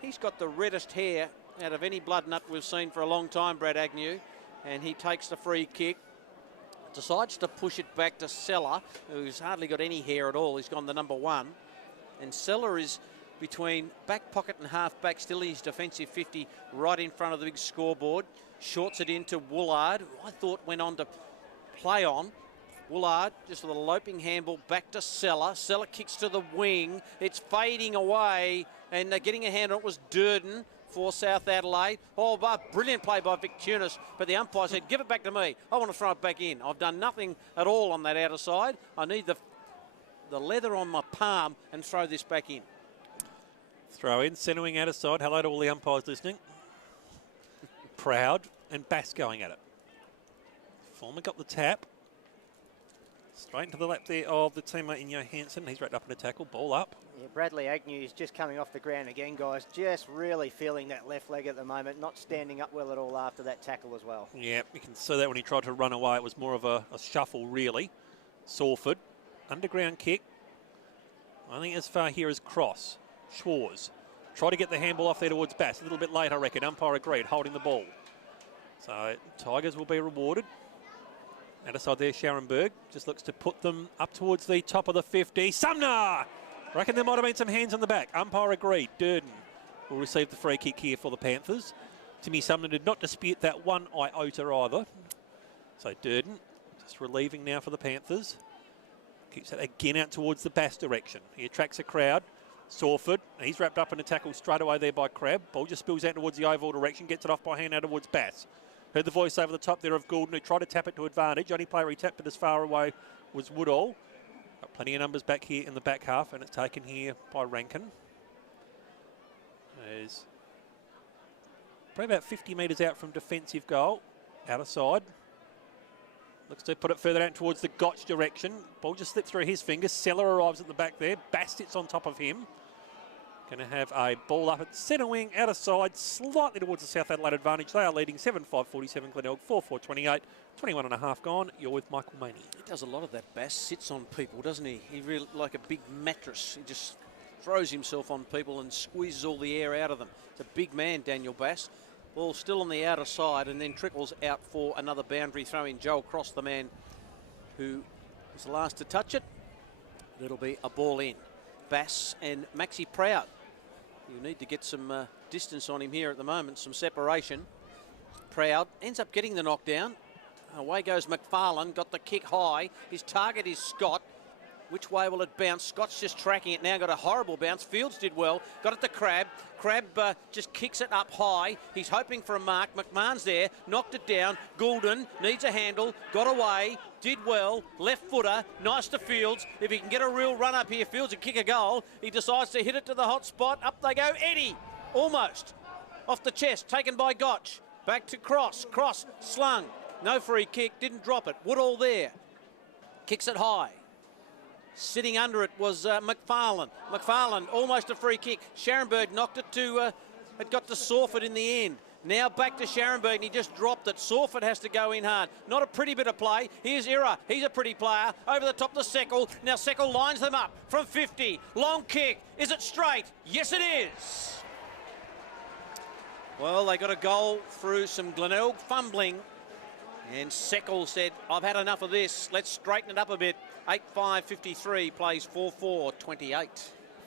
He's got the reddest hair out of any blood nut we've seen for a long time, Brad Agnew, and he takes the free kick, decides to push it back to Seller, who's hardly got any hair at all. He's gone the number 1, and Seller is between back pocket and half back, still in his defensive 50, right in front of the big scoreboard. Shorts it into Woolard, who I thought went on to play on. Woolard just with a loping handball back to Seller. Seller kicks to the wing. It's fading away, and getting a hand on it was Durden for South Adelaide. Oh, but brilliant play by Vic Tunis, but the umpire said, give it back to me. I want to throw it back in. I've done nothing at all on that outer side. I need the leather on my palm and throw this back in. Throw in, centre wing out of side. Hello to all the umpires listening. Proud and Bass going at it. Former got the tap. Straight into the lap there of the teammate in Johansson. He's wrapped up in a tackle, ball up. Yeah, Bradley Agnew is just coming off the ground again, guys. Just really feeling that left leg at the moment. Not standing up well at all after that tackle as well. Yeah, you can see that when he tried to run away. It was more of a shuffle, really. Sawford, underground kick. I think as far here as Cross. Schwarz. Try to get the handball off there towards Bass. A little bit late, I reckon. Umpire agreed, holding the ball. So Tigers will be rewarded. Out of side there, Scharenberg just looks to put them up towards the top of the 50. Sumner! Reckon there might have been some hands on the back. Umpire agreed. Durden will receive the free kick here for the Panthers. Timmy Sumner did not dispute that one iota either. So Durden just relieving now for the Panthers. Keeps it again out towards the Bass direction. He attracts a crowd. Sawford, he's wrapped up in a tackle straight away there by Crab. Ball just spills out towards the oval direction, gets it off by hand out towards Bass. Heard the voice over the top there of Goulden, who tried to tap it to advantage. Only player he tapped it as far away was Woodall. Got plenty of numbers back here in the back half, and it's taken here by Rankin. There's probably about 50 metres out from defensive goal, out of side. Looks to put it further out towards the Gotch direction. Ball just slipped through his fingers. Seller arrives at the back there. Bass sits on top of him. Going to have a ball up at centre wing, out of side, slightly towards the South Adelaide advantage. They are leading 7-5-47, Glenelg 4-4-28, 21 and a half gone. You're with Michael Maney. He does a lot of that, Bass. Sits on people, doesn't he? He really, like a big mattress. He just throws himself on people and squeezes all the air out of them. It's a big man, Daniel Bass. Ball still on the outer side and then trickles out for another boundary throw in. Joel Cross, the man who was the last to touch it. It'll be a ball in. Bass and Maxi Proud. You need to get some distance on him here at the moment, some separation. Proud ends up getting the knockdown. Away goes McFarlane, got the kick high. His target is Scott. Which way will it bounce? Scott's just tracking it now, got a horrible bounce. Fields did well, got it to Crabb. Crabb just kicks it up high. He's hoping for a mark. McMahon's there, knocked it down. Goulden needs a handle, got away, did well. Left footer, nice to Fields. If he can get a real run up here, Fields and kick a goal. He decides to hit it to the hot spot. Up they go, Eddie, almost. Off the chest, taken by Gotch. Back to Cross, Cross slung. No free kick, didn't drop it. Woodall there, kicks it high. Sitting under it was McFarlane. McFarlane, almost a free kick. Scharenberg knocked it to, it got to Sawford in the end. Now back to Scharenberg and he just dropped it. Sawford has to go in hard. Not a pretty bit of play. Here's Ira. He's a pretty player. Over the top to Seckel. Now Seckel lines them up from 50. Long kick. Is it straight? Yes, it is. Well, they got a goal through some Glenelg fumbling. And Seckel said, I've had enough of this. Let's straighten it up a bit. 8-5-53, plays 4-4-28.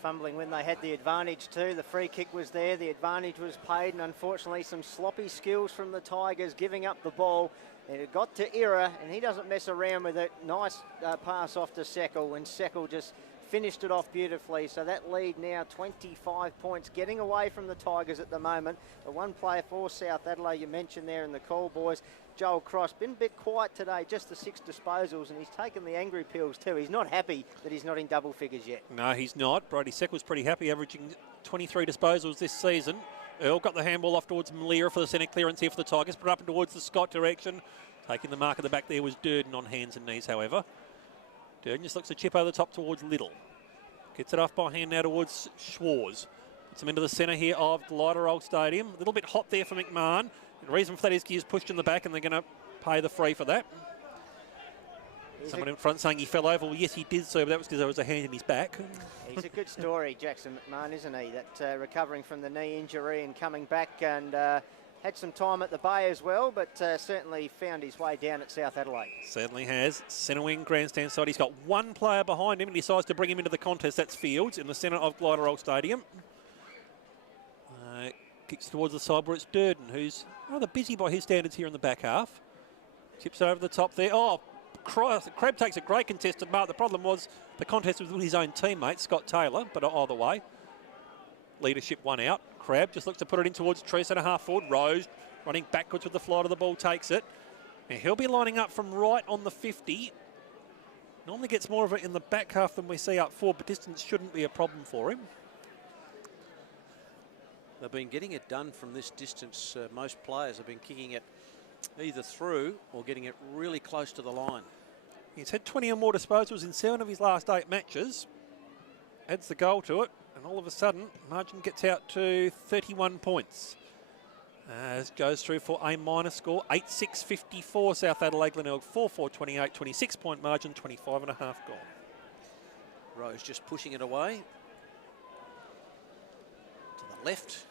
Fumbling when they had the advantage too. The free kick was there, the advantage was paid, and unfortunately some sloppy skills from the Tigers giving up the ball. And it got to Ira, and he doesn't mess around with it. Nice pass off to Seckel, and Seckel just finished it off beautifully. So that lead now 25 points, getting away from the Tigers at the moment. The one player for South Adelaide you mentioned there in the call, boys, Joel Cross, been a bit quiet today, just the 6 disposals, and he's taken the angry pills too. He's not happy that he's not in double figures yet. No, he's not. Brody Seckel's pretty happy, averaging 23 disposals this season. Earl got the handball off towards Malira for the centre clearance here for the Tigers, but up and towards the Scott direction. Taking the mark at the back there was Durden on hands and knees, however. Durden just looks to chip over the top towards Little. Gets it off by hand now towards Schwarz. Puts him into the centre here of Glenelg Stadium. A little bit hot there for McMahon. The reason for that is he's pushed in the back and they're going to pay the free for that. Someone in front saying he fell over. Well, yes, he did so, but that was because there was a hand in his back. He's a good story, Jackson McMahon, isn't he? That recovering from the knee injury and coming back and had some time at the Bay as well, but certainly found his way down at South Adelaide. Certainly has. Centre wing, grandstand side. He's got one player behind him and he decides to bring him into the contest. That's Fields in the centre of Glenelg Stadium. Kicks towards the side where it's Durden, who's rather busy by his standards here in the back half. Tips it over the top there. Oh, Crabb takes a great contested mark. The problem was the contest was with his own teammate, Scott Taylor, but either way, leadership won out. Crabb just looks to put it in towards true centre half forward. Rose running backwards with the flight of the ball, takes it. Now he'll be lining up from right on the 50. Normally gets more of it in the back half than we see up forward, but distance shouldn't be a problem for him. They've been getting it done from this distance. Most players have been kicking it either through or getting it really close to the line. He's had 20 or more disposals in 7 of his last 8 matches. Adds the goal to it, and all of a sudden, margin gets out to 31 points. As goes through for a minor score, 8-6-54 South Adelaide, Glenelg 4-4-28, 26-point margin, 25 and a half gone. Rose just pushing it away. To the left,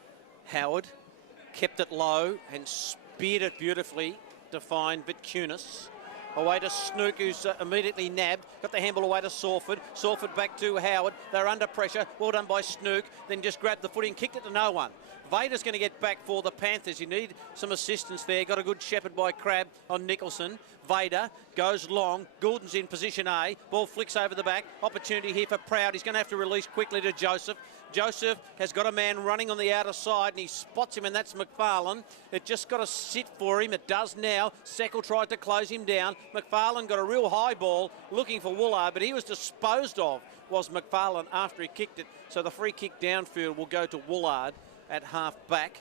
Howard kept it low and speared it beautifully to find Vitkunis. Away to Snook, who's immediately nabbed. Got the handball away to Sawford. Sawford back to Howard. They're under pressure. Well done by Snook. Then just grabbed the footing, kicked it to no one. Vader's going to get back for the Panthers. You need some assistance there. Got a good shepherd by Crabb on Nicholson. Vader goes long. Goulden's in position A. Ball flicks over the back. Opportunity here for Proud. He's going to have to release quickly to Joseph. Joseph has got a man running on the outer side and he spots him, and that's McFarlane. It just got to sit for him. It does now. Seckel tried to close him down. McFarlane got a real high ball looking for Woolard, but he was disposed of, was McFarlane, after he kicked it. So the free kick downfield will go to Woolard at half back.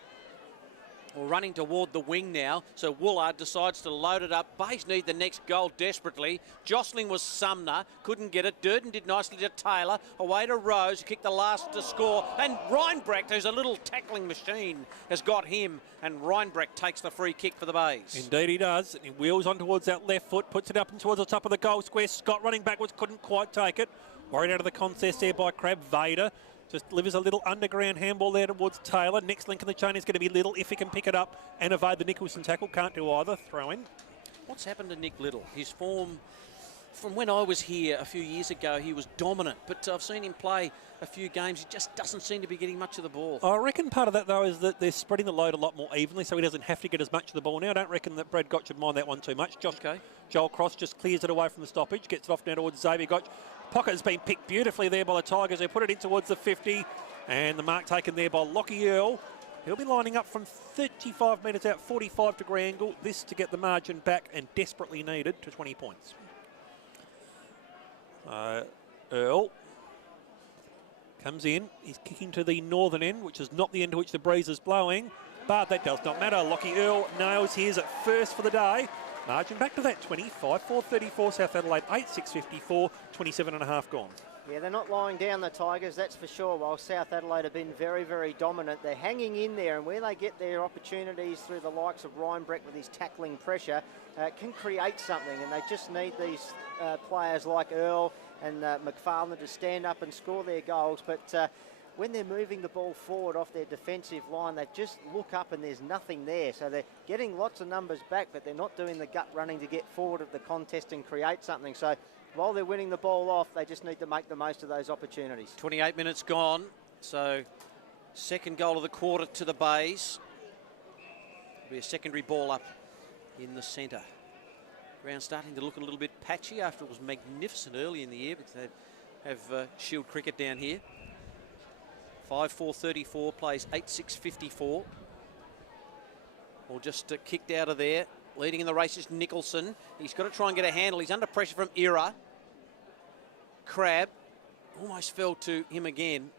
or running toward the wing now. So Woolard decides to load it up. Bays need the next goal desperately. Jostling was Sumner, couldn't get it. Durden did nicely to Taylor. Away to Rose, who kicked the last to score. And Reinbrecht, who's a little tackling machine, has got him. And Reinbrecht takes the free kick for the Bays. Indeed he does. He wheels on towards that left foot, puts it up and towards the top of the goal square. Scott running backwards, couldn't quite take it. Worried out of the contest there by Crab. Vader just delivers a little underground handball there towards Taylor. Next link in the chain is going to be Little if he can pick it up and evade the Nicholson tackle. Can't do either. Throw in. What's happened to Nick Little? His form from when I was here a few years ago, he was dominant. But I've seen him play a few games. He just doesn't seem to be getting much of the ball. I reckon part of that, though, is that they're spreading the load a lot more evenly, so he doesn't have to get as much of the ball now. I don't reckon that Brad Gotch would mind that one too much. Joel Cross just clears it away from the stoppage, gets it off now towards Xavier Gotch. Pocket has been picked beautifully there by the Tigers. They put it in towards the 50, and the mark taken there by Lockie Earl. He'll be lining up from 35 metres out, 45-degree angle. This to get the margin back and desperately needed to 20 points. Earl comes in. He's kicking to the northern end, which is not the end to which the breeze is blowing. But that does not matter. Lockie Earl nails his at first for the day. Margin back to that 20, 5-4-34, South Adelaide 8-6-54, 27.5 gone. Yeah, they're not lying down, the Tigers, that's for sure, while South Adelaide have been very, very dominant. They're hanging in there, and where they get their opportunities through the likes of Reinbrecht with his tackling pressure, can create something, and they just need these players like Earl and McFarlane to stand up and score their goals. But when they're moving the ball forward off their defensive line, they just look up and there's nothing there. So they're getting lots of numbers back, but they're not doing the gut running to get forward of the contest and create something. So while they're winning the ball off, they just need to make the most of those opportunities. 28 minutes gone, so second goal of the quarter to the Bays. It'll be a secondary ball up in the centre. Ground starting to look a little bit patchy after it was magnificent early in the year, but they have Shield cricket down here. 5-4-34 plays 8-6-54. Or just kicked out of there. Leading in the race is Nicholson. He's got to try and get a handle. He's under pressure from Ira. Crab almost fell to him again.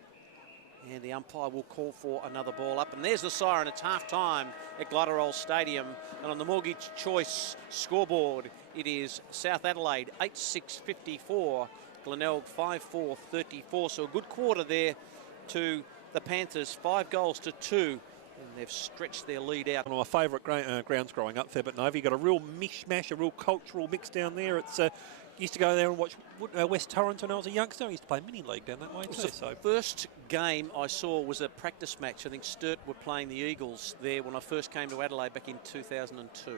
And the umpire will call for another ball up. And there's the siren. It's half-time at Glenelg Stadium. And on the Mortgage Choice scoreboard, it is South Adelaide 8-6-54. Glenelg 5-4-34. So a good quarter there to the Panthers, 5-2, and they've stretched their lead out. One of my favourite grounds growing up there, but Nova, you've got a real mishmash, a real cultural mix down there. It's used to go there and watch West Torrens when I was a youngster. I used to play mini league down that way too. So first game I saw was a practice match. I think Sturt were playing the Eagles there when I first came to Adelaide back in 2002.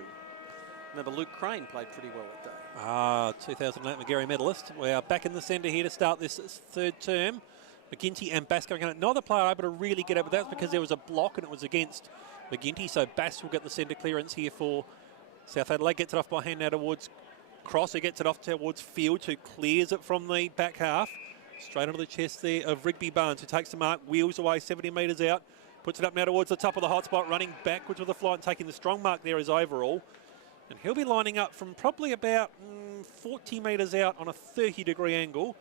Remember Luke Crane played pretty well that day. 2008 McGarry medalist. We are back in the centre here to start this third term. McGinty and Bass going on. Neither player able to really get it, but that's because there was a block and it was against McGinty. So Bass will get the centre clearance here for South Adelaide. Gets it off by hand now towards Cross, who gets it off towards Fields, who clears it from the back half. Straight onto the chest there of Rigby Barnes, who takes the mark, wheels away 70 metres out. Puts it up now towards the top of the hotspot, running backwards with the flight and taking the strong mark there as overall. And he'll be lining up from probably about 40 metres out on a 30-degree angle.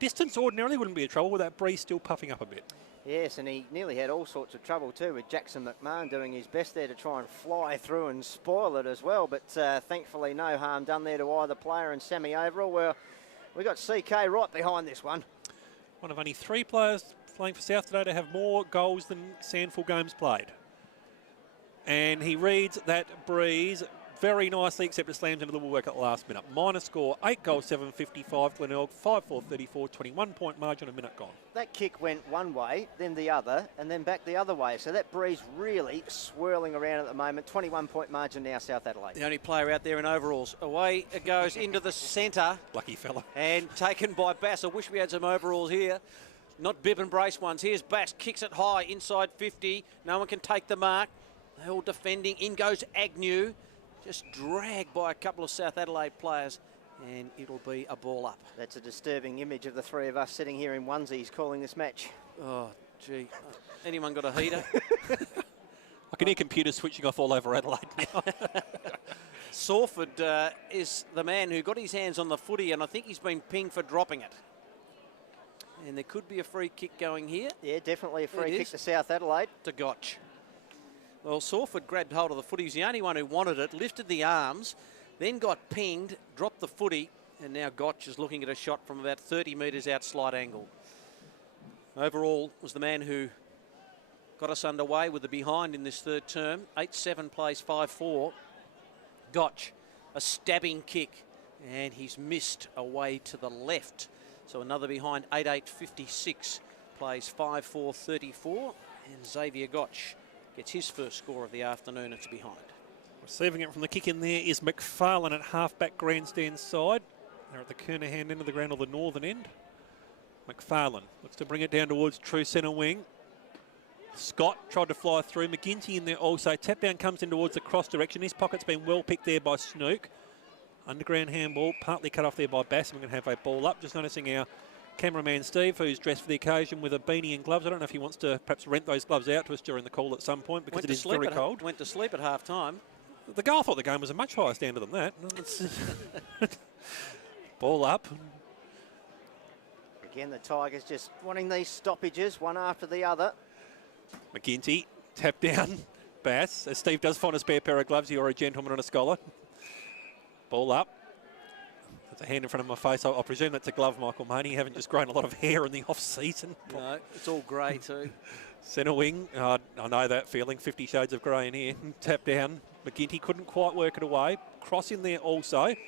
Distance ordinarily wouldn't be a trouble with that breeze still puffing up a bit. Yes, and he nearly had all sorts of trouble too with Jackson McMahon doing his best there to try and fly through and spoil it as well. But thankfully no harm done there to either player and Sammy Overall. Well, we got CK right behind this one. One of only 3 players playing for South today to have more goals than SANFL games played. And he reads that breeze very nicely, except it slams into the woodwork at the last minute. Minor score, 8-7-55, Glenelg, 5-4-34, 21-point margin, a minute gone. That kick went one way, then the other, and then back the other way. So that breeze really swirling around at the moment. 21-point margin now, South Adelaide. The only player out there in overalls. Away it goes into the centre. Lucky fella. And taken by Bass. I wish we had some overalls here. Not bib and brace ones. Here's Bass, kicks it high, inside 50. No one can take the mark. They're all defending. In goes Agnew. Just dragged by a couple of South Adelaide players, and it'll be a ball up. That's a disturbing image of the three of us sitting here in onesies calling this match. Oh, gee. Anyone got a heater? I can hear computers switching off all over Adelaide now. Sawford is the man who got his hands on the footy, and I think he's been pinged for dropping it. And there could be a free kick going here. Yeah, definitely a free kick to South Adelaide. To Gotch. Well, Sawford grabbed hold of the footy. He was the only one who wanted it, lifted the arms, then got pinged, dropped the footy, and now Gotch is looking at a shot from about 30 metres out slight angle. Overall was the man who got us underway with the behind in this third term. 8-7 plays 5-4. Gotch, a stabbing kick, and he's missed away to the left. So another behind, 8-8-56 plays 5-4-34, and Xavier Gotch gets his first score of the afternoon. It's behind. Receiving it from the kick in there is McFarlane at half-back grandstand side. They're at the Kernahan end of the ground or the northern end. McFarlane looks to bring it down towards true centre wing. Scott tried to fly through. McGinty in there also. Tap down comes in towards the cross direction. His pocket's been well picked there by Snook. Underground handball, partly cut off there by Bass. We're going to have a ball up. Just noticing our cameraman Steve, who's dressed for the occasion with a beanie and gloves. I don't know if he wants to perhaps rent those gloves out to us during the call at some point because it is very cold. Went to sleep at half time. The goal, I thought the game was a much higher standard than that. Ball up. Again, the Tigers just wanting these stoppages, one after the other. McGinty, tap down. Bass. As Steve does find a spare pair of gloves, you're a gentleman and a scholar. Ball up. That's a hand in front of my face. I presume that's a glove, Michael Money. You haven't just grown a lot of hair in the off-season. No, it's all grey too. Centre wing. I know that feeling. 50 shades of grey in here. Tap down. McGinty couldn't quite work it away. Cross in there also. Going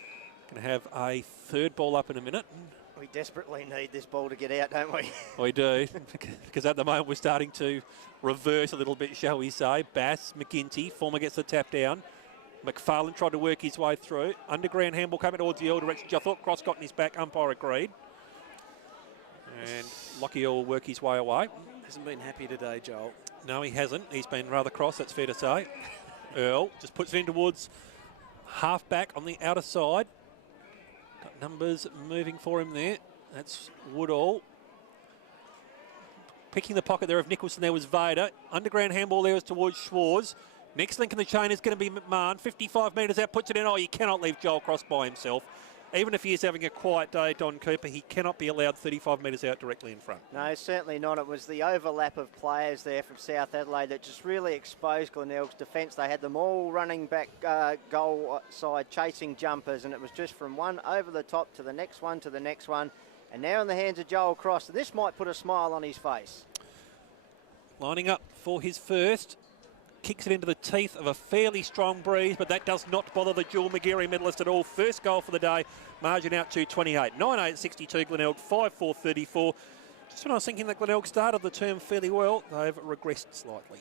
to have a third ball up in a minute. We desperately need this ball to get out, don't we? We do, because at the moment we're starting to reverse a little bit, shall we say. Bass, McGinty, Former gets the tap down. McFarlane tried to work his way through. Underground handball coming towards the Earl direction. I thought Cross got in his back. Umpire agreed. And Lockie Earl will work his way away. Hasn't been happy today, Joel. No, he hasn't. He's been rather cross, that's fair to say. Earl just puts it in towards half-back on the outer side. Got numbers moving for him there. That's Woodall. Picking the pocket there of Nicholson, there was Vader. Underground handball there was towards Schwarz. Next link in the chain is going to be McMahon. 55 metres out, puts it in. Oh, you cannot leave Joel Cross by himself. Even if he is having a quiet day, Don Cooper, he cannot be allowed 35 metres out directly in front. No, certainly not. It was the overlap of players there from South Adelaide that just really exposed Glenelg's defence. They had them all running back goal side, chasing jumpers, and it was just from one over the top to the next one to the next one. And now in the hands of Joel Cross. And this might put a smile on his face. Lining up for his first. Kicks it into the teeth of a fairly strong breeze, but that does not bother the Jewel McGeary medalist at all. First goal for the day, margin out to 28. 9-8-62 Glenelg, 5-4-34. Just when I was thinking that Glenelg started the term fairly well, they've regressed slightly.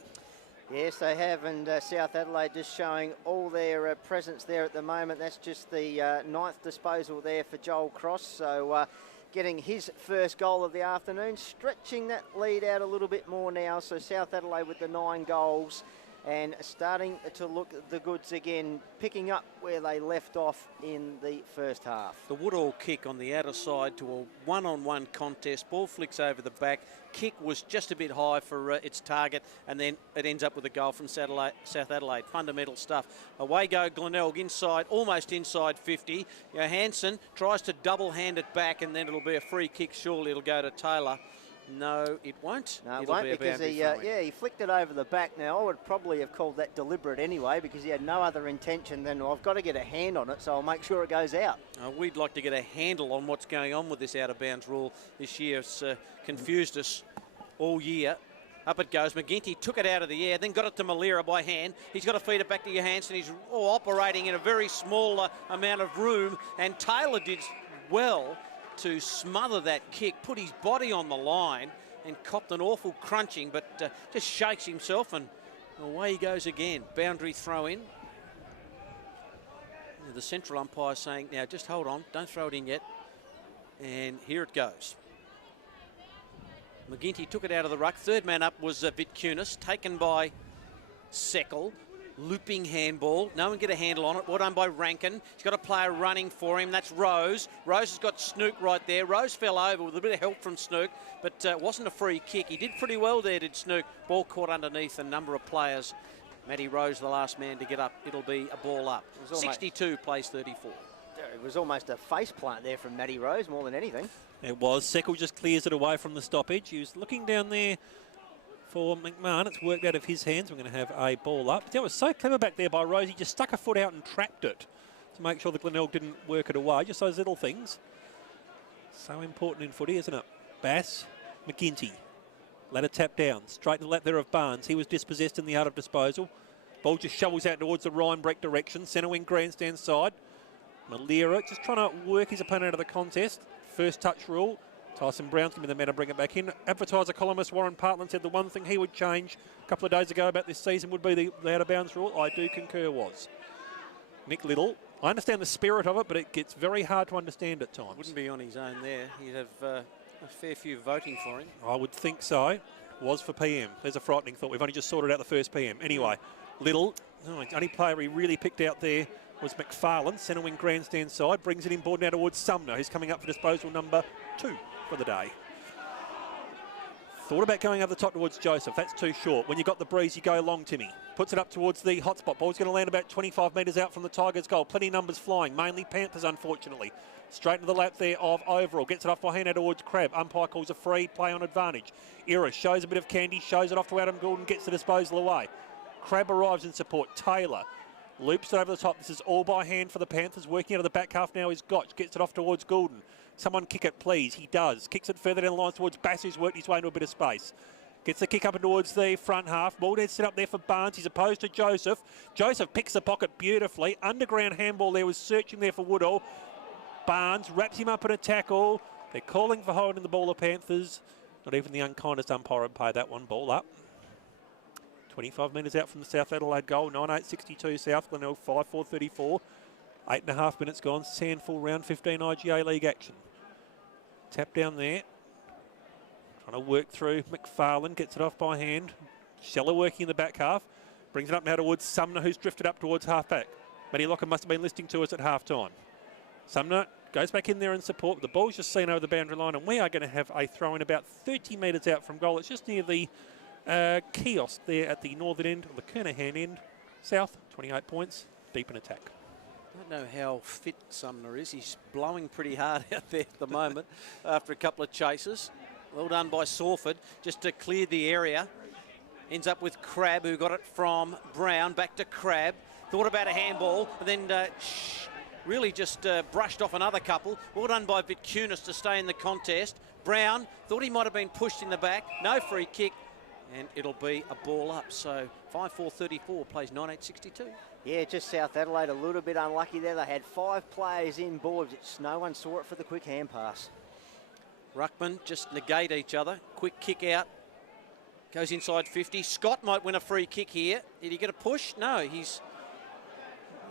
Yes, they have, and South Adelaide just showing all their presence there at the moment. That's just the ninth disposal there for Joel Cross. So getting his first goal of the afternoon, stretching that lead out a little bit more now. So South Adelaide with the 9 goals. And starting to look at the goods again, picking up where they left off in the first half. The Woodall kick on the outer side to a one-on-one contest. Ball flicks over the back. Kick was just a bit high for its target, and then it ends up with a goal from South Adelaide. Fundamental stuff. Away go Glenelg inside, almost inside 50. Johansson tries to double-hand it back, and then it'll be a free kick. Surely it'll go to Taylor. No, it won't. No, it won't, because he flicked it over the back. Now, I would probably have called that deliberate anyway, because he had no other intention than, well, I've got to get a hand on it, so I'll make sure it goes out. We'd like to get a handle on what's going on with this out-of-bounds rule this year. It's confused us all year. Up it goes. McGinty took it out of the air, then got it to Malira by hand. He's got to feed it back to Johansson. He's operating in a very small amount of room, and Taylor did well to smother that kick, put his body on the line and copped an awful crunching, but just shakes himself and away he goes again. Boundary throw in. The central umpire saying, now just hold on, don't throw it in yet. And here it goes. McGinty took it out of the ruck. Third man up was Vitkunis, taken by Seckel. Looping handball. No one get a handle on it. Well done by Rankin. He's got a player running for him. That's Rose. Rose has got Snook right there. Rose fell over with a bit of help from Snook, but it wasn't a free kick. He did pretty well there, did Snook. Ball caught underneath a number of players. Matty Rose, the last man to get up. It'll be a ball up. 62 plays 34. It was almost a face plant there from Matty Rose more than anything. It was. Seckel just clears it away from the stoppage. He was looking down there for McMahon. It's worked out of his hands. We're going to have a ball up. That was so clever back there by Rosie. Just stuck a foot out and trapped it to make sure the Glenelg didn't work it away. Just those little things. So important in footy, isn't it? Bass, McGinty. Ladder tap down. Straight to the lap there of Barnes. He was dispossessed in the art of disposal. Ball just shovels out towards the Ryan Breck direction. Centre wing grandstand side. Malera just trying to work his opponent out of the contest. First touch rule. Tyson Brown's going to be the man to bring it back in. Advertiser columnist Warren Partland said the one thing he would change a couple of days ago about this season would be the out of bounds rule. I do concur was. Nick Little. I understand the spirit of it, but it gets very hard to understand at times. Wouldn't be on his own there. He'd have a fair few voting for him. I would think so. Was for PM. There's a frightening thought. We've only just sorted out the first PM. Anyway, Little, only player he really picked out there was McFarlane, centre wing grandstand side, brings it inboard now towards Sumner, who's coming up for disposal number 2 for the day. Thought about going over the top towards Joseph. That's too short. When you got the breeze, you go long, Timmy. Puts it up towards the hotspot. Ball's going to land about 25 metres out from the Tigers' goal. Plenty of numbers flying, mainly Panthers, unfortunately. Straight to the lap there of Overall. Gets it off by hand out towards Crab. Umpire calls a free, play on advantage. Era shows a bit of candy, shows it off to Adam Goulden, gets the disposal away. Crab arrives in support. Taylor loops it over the top. This is all by hand for the Panthers. Working out of the back half now is Gotch. Gets it off towards Goulden. Someone kick it, please. He does. Kicks it further down the line towards Bass, who's worked his way into a bit of space. Gets the kick up towards the front half. Ball dead set up there for Barnes. He's opposed to Joseph. Joseph picks the pocket beautifully. Underground handball there, was searching there for Woodall. Barnes wraps him up in a tackle. They're calling for holding the ball, the Panthers. Not even the unkindest umpire would pay that one. Ball up. 25 metres out from the South Adelaide goal. 9.862 South Glenelg, 5.434. 8.5 minutes gone. SANFL round 15 IGA League action. Tap down there. Trying to work through McFarlane. Gets it off by hand. Scheller working in the back half. Brings it up now towards Sumner, who's drifted up towards half-back. Matty Locker must have been listening to us at half-time. Sumner goes back in there in support. The ball's just seen over the boundary line, and we are going to have a throw in about 30 metres out from goal. It's just near the kiosk there at the northern end, or the Kernahan end. South, 28 points, deep in attack. I don't know how fit Sumner is. He's blowing pretty hard out there at the moment after a couple of chases. Well done by Sawford, just to clear the area. Ends up with Crab, who got it from Brown, back to Crab. Thought about a handball, and then really just brushed off another couple. Well done by Vitkunis to stay in the contest. Brown thought he might have been pushed in the back. No free kick, and it'll be a ball up. So 5.434 plays 9.862. Yeah, just South Adelaide a little bit unlucky there. They had 5 players in board. Just no one saw it for the quick hand pass. Ruckman just negate each other. Quick kick out. Goes inside 50. Scott might win a free kick here. Did he get a push? No, he's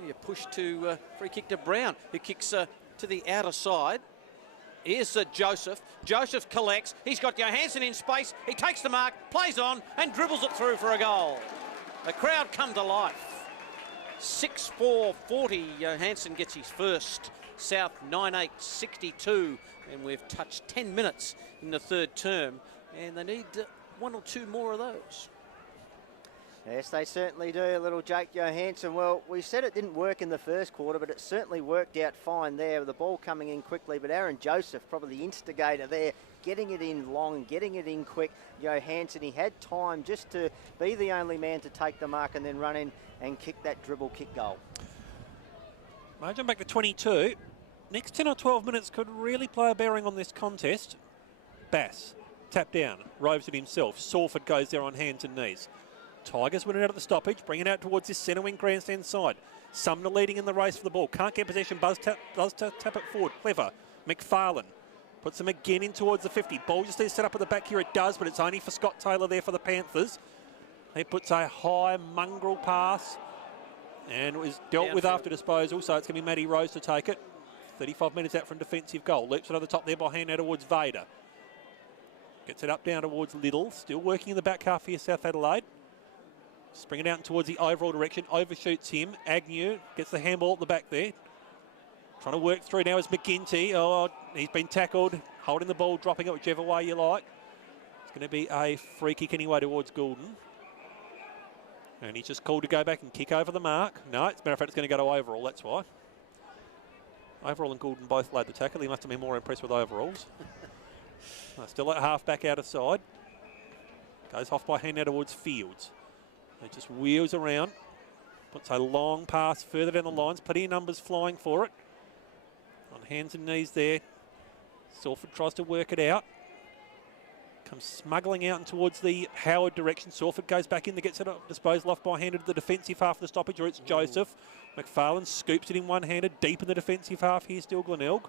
a push to free kick to Brown, who kicks to the outer side. Here's Joseph. Joseph collects. He's got Johansson in space. He takes the mark, plays on, and dribbles it through for a goal. The crowd come to life. 6.440. Johansson gets his first. South 9.862. And we've touched 10 minutes in the third term. And they need 1 or 2 more of those. Yes, they certainly do. A little Jake Johansson. Well, we said it didn't work in the first quarter, but it certainly worked out fine there with the ball coming in quickly. But Aaron Joseph, probably the instigator there, getting it in long, getting it in quick. Johansson, he had time just to be the only man to take the mark and then run in and kick that dribble kick goal. Margin back to 22. Next 10 or 12 minutes could really play a bearing on this contest. Bass, tap down, roves it himself. Sawford goes there on hands and knees. Tigers win it out of the stoppage, bring it out towards this centre wing grandstand side. Sumner leading in the race for the ball. Can't get possession, does tap it forward. Clever. McFarlane puts him again in towards the 50. Ball just is set up at the back here. It does, but it's only for Scott Taylor there for the Panthers. He puts a high mongrel pass and was dealt with after disposal, so it's going to be Matty Rose to take it. 35 metres out from defensive goal. Loops it over the top there by hand out towards Vader. Gets it up down towards Little. Still working in the back half here, South Adelaide. Springing out towards the overall direction. Overshoots him. Agnew gets the handball at the back there. Trying to work through now is McGinty. Oh, he's been tackled. Holding the ball, dropping it whichever way you like. It's going to be a free kick anyway towards Goulden. And he's just called to go back and kick over the mark. No, as a matter of fact, it's going to go to Overall. That's why. Overall and Goulden both laid the tackle. He must have been more impressed with Overalls. Still at half back out of side. Goes off by hand now towards Fields. It just wheels around. Puts a long pass further down the lines. Plenty of numbers flying for it. On hands and knees there. Salford tries to work it out. Comes smuggling out and towards the Howard direction. Salford goes back in. That gets it disposal off by hand into the defensive half of the stoppage, or it's Joseph. McFarlane scoops it in one-handed, deep in the defensive half here still Glenelg.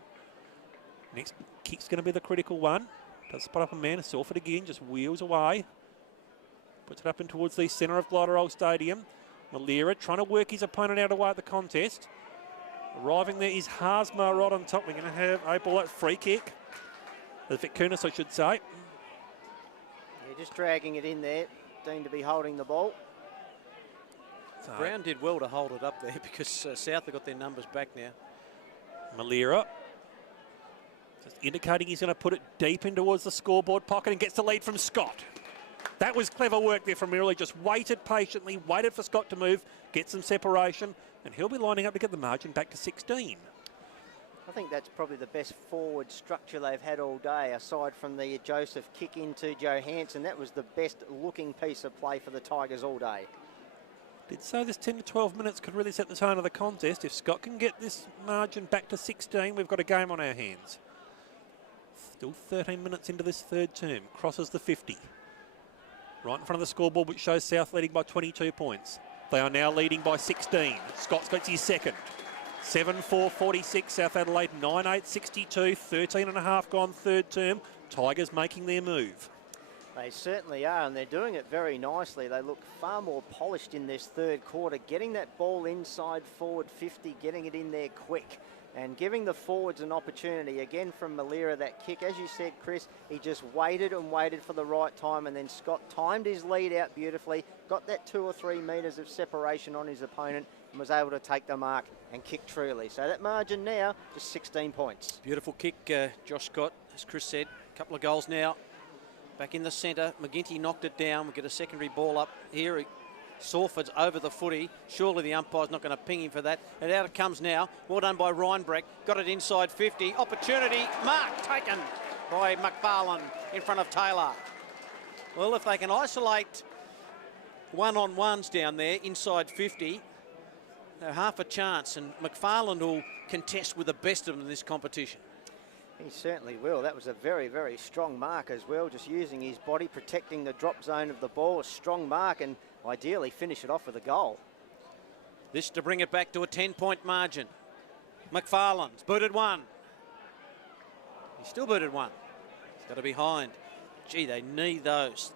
Next kick's going to be the critical one. Does spot up a man. Salford again just wheels away. Puts it up in towards the centre of Glenelg Stadium. Malira trying to work his opponent out away at the contest. Arriving there is Haasma right on top. We're going to have a ball at free kick. The Vic Kunis, I should say. Yeah, just dragging it in there. Deemed to be holding the ball. So Brown did well to hold it up there because South have got their numbers back now. Malira just indicating he's going to put it deep in towards the scoreboard pocket and gets the lead from Scott. That was clever work there from Mirrelly. Just waited patiently, waited for Scott to move, get some separation, and he'll be lining up to get the margin back to 16. I think that's probably the best forward structure they've had all day, aside from the Joseph kick into Johansson. That was the best looking piece of play for the Tigers all day. Did say this 10 to 12 minutes could really set the tone of the contest. If Scott can get this margin back to 16, we've got a game on our hands. Still 13 minutes into this third term. Crosses the 50. Right in front of the scoreboard, which shows South leading by 22 points. They are now leading by 16. Scott's got his second. 7-4-46, South Adelaide 9-8-62, 13 and a half gone third term. Tigers making their move. They certainly are, and they're doing it very nicely. They look far more polished in this third quarter, getting that ball inside forward 50, getting it in there quick, and giving the forwards an opportunity. Again from Malira, that kick, as you said, Chris, he just waited and waited for the right time, and then Scott timed his lead out beautifully, got that 2 or 3 metres of separation on his opponent, and was able to take the mark and kick truly. So that margin now, just 16 points. Beautiful kick, Josh Scott, as Chris said. A couple of goals now. Back in the centre, McGinty knocked it down. We get a secondary ball up here. Salford's over the footy. Surely the umpire's not going to ping him for that. And out it comes now. Well done by Reinbrecht. Got it inside 50. Opportunity. Mark taken by McFarlane in front of Taylor. Well, if they can isolate one-on-ones down there inside 50, they're half a chance. And McFarlane will contest with the best of them in this competition. He certainly will. That was a very, very strong mark as well, just using his body, protecting the drop zone of the ball. A strong mark, and ideally finish it off with a goal. This to bring it back to a 10-point margin. McFarlane's booted one. He's still booted one. He's got to be behind. Gee, they need those.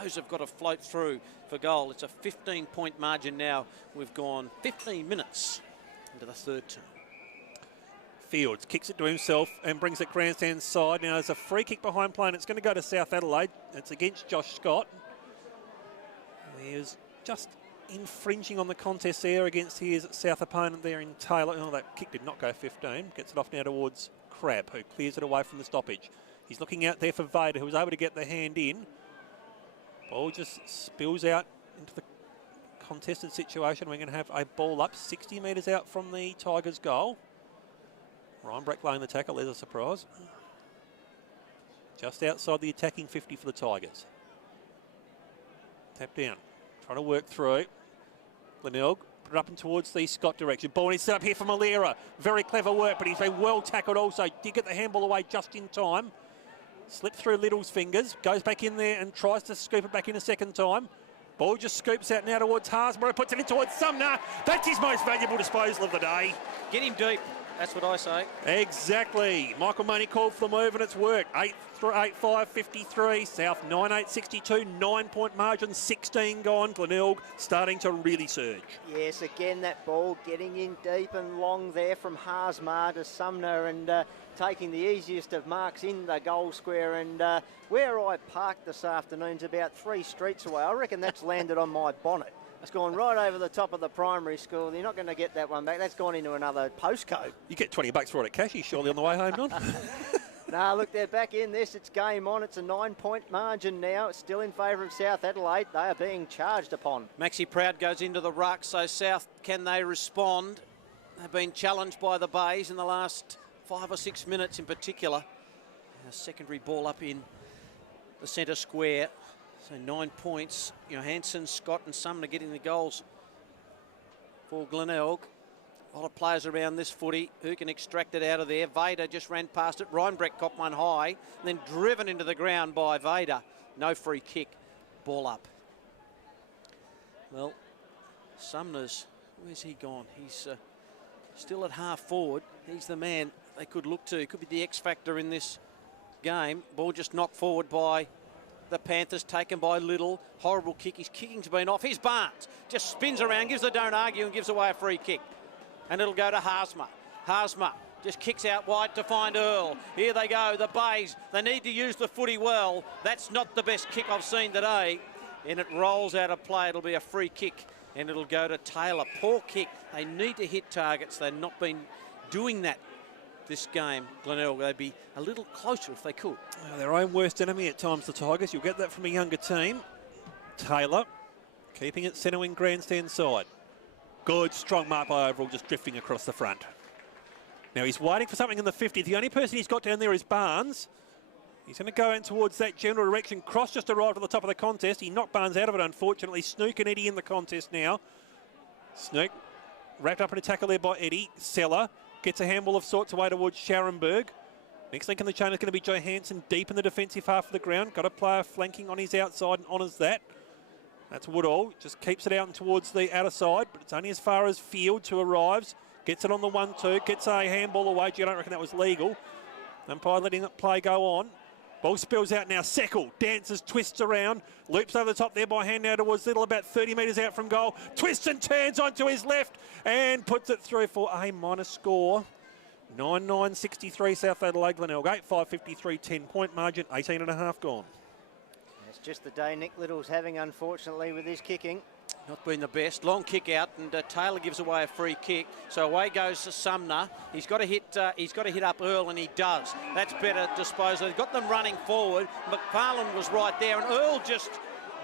Those have got to float through for goal. It's a 15-point margin now. We've gone 15 minutes into the third term. Fields kicks it to himself and brings it grandstand side. Now there's a free kick behind play, and it's going to go to South Adelaide. It's against Josh Scott. He was just infringing on the contest there against his South opponent there in Taylor. Oh, that kick did not go 15. Gets it off now towards Crabb, who clears it away from the stoppage. He's looking out there for Vader, who was able to get the hand in. Ball just spills out into the contested situation. We're going to have a ball up 60 metres out from the Tigers' goal. Reinbrecht laying the tackle, there's a surprise. Just outside the attacking 50 for the Tigers. Tap down, trying to work through. Glenelg put it up and towards the Scott direction. Ball is set up here for Malira. Very clever work, but he's been well tackled also. Did get the handball away just in time. Slipped through Little's fingers, goes back in there and tries to scoop it back in a second time. Ball just scoops out now towards Haasborough, puts it in towards Sumner. That's his most valuable disposal of the day. Get him deep. That's what I say. Exactly. Michael Money called for the move and it's worked. 8-5-53. South 9-8-62. 9-point margin. 16 gone. Glenelg starting to really surge. Yes, again, that ball getting in deep and long there from Haasma to Sumner, and taking the easiest of marks in the goal square. And where I parked this afternoon's about 3 streets away. I reckon that's landed on my bonnet. It's gone right over the top of the primary school. You're not going to get that one back. That's gone into another postcode. You get $20 for it at Cashy, surely, on the way home, Don? No, look, they're back in this. It's game on. It's a 9-point margin now. It's still in favour of South Adelaide. They are being charged upon. Maxi Proud goes into the ruck, so South, can they respond? They've been challenged by the Bays in the last 5 or 6 minutes in particular. A secondary ball up in the centre square. So 9 points. Hansen, Scott and Sumner getting the goals for Glenelg. A lot of players around this footy who can extract it out of there. Vader just ran past it. Reinbrecht caught one high, and then driven into the ground by Vader. No free kick. Ball up. Well, Sumner's, where's he gone? He's still at half forward. He's the man they could look to. He could be the X factor in this game. Ball just knocked forward by the Panthers, taken by Little. Horrible kick. His kicking's been off. Here's Barnes. Just spins around, gives the don't argue and gives away a free kick. And it'll go to Haasma. Haasma just kicks out wide to find Earl. Here they go, the Bays. They need to use the footy well. That's not the best kick I've seen today. And it rolls out of play. It'll be a free kick. And it'll go to Taylor. Poor kick. They need to hit targets. They've not been doing that this game, Glenelg. They'd be a little closer if they could. Their own worst enemy at times, the Tigers. You'll get that from a younger team. Taylor keeping it centre wing grandstand side. Good, strong mark by Overall, just drifting across the front. Now he's waiting for something in the 50. The only person he's got down there is Barnes. He's going to go out towards that general direction. Cross just arrived at the top of the contest. He knocked Barnes out of it, unfortunately. Snook and Eddie in the contest now. Snook wrapped up in a tackle there by Eddie. Seller gets a handball of sorts away towards Scharenberg. Next link in the chain is going to be Johansson deep in the defensive half of the ground. Got a player flanking on his outside and honours that. That's Woodall. Just keeps it out and towards the outer side, but it's only as far as Fields, who arrives. Gets it on the 1-2. Gets a handball away. I don't reckon that was legal. Umpire letting that play go on. Ball spills out now. Seckel dances, twists around, loops over the top there by hand now towards Little, about 30 metres out from goal. Twists and turns onto his left and puts it through for a minus score. 9-9-63 South Adelaide Glenelg. 8-5-53, 10-point margin, 18.5 gone. It's just the day Nick Little's having, unfortunately, with his kicking. Not been the best. Long kick out, and Taylor gives away a free kick. So away goes to Sumner. He's got to hit. He's got to hit up Earl, and he does. That's better disposal. They've got them running forward. McFarlane was right there, and Earl just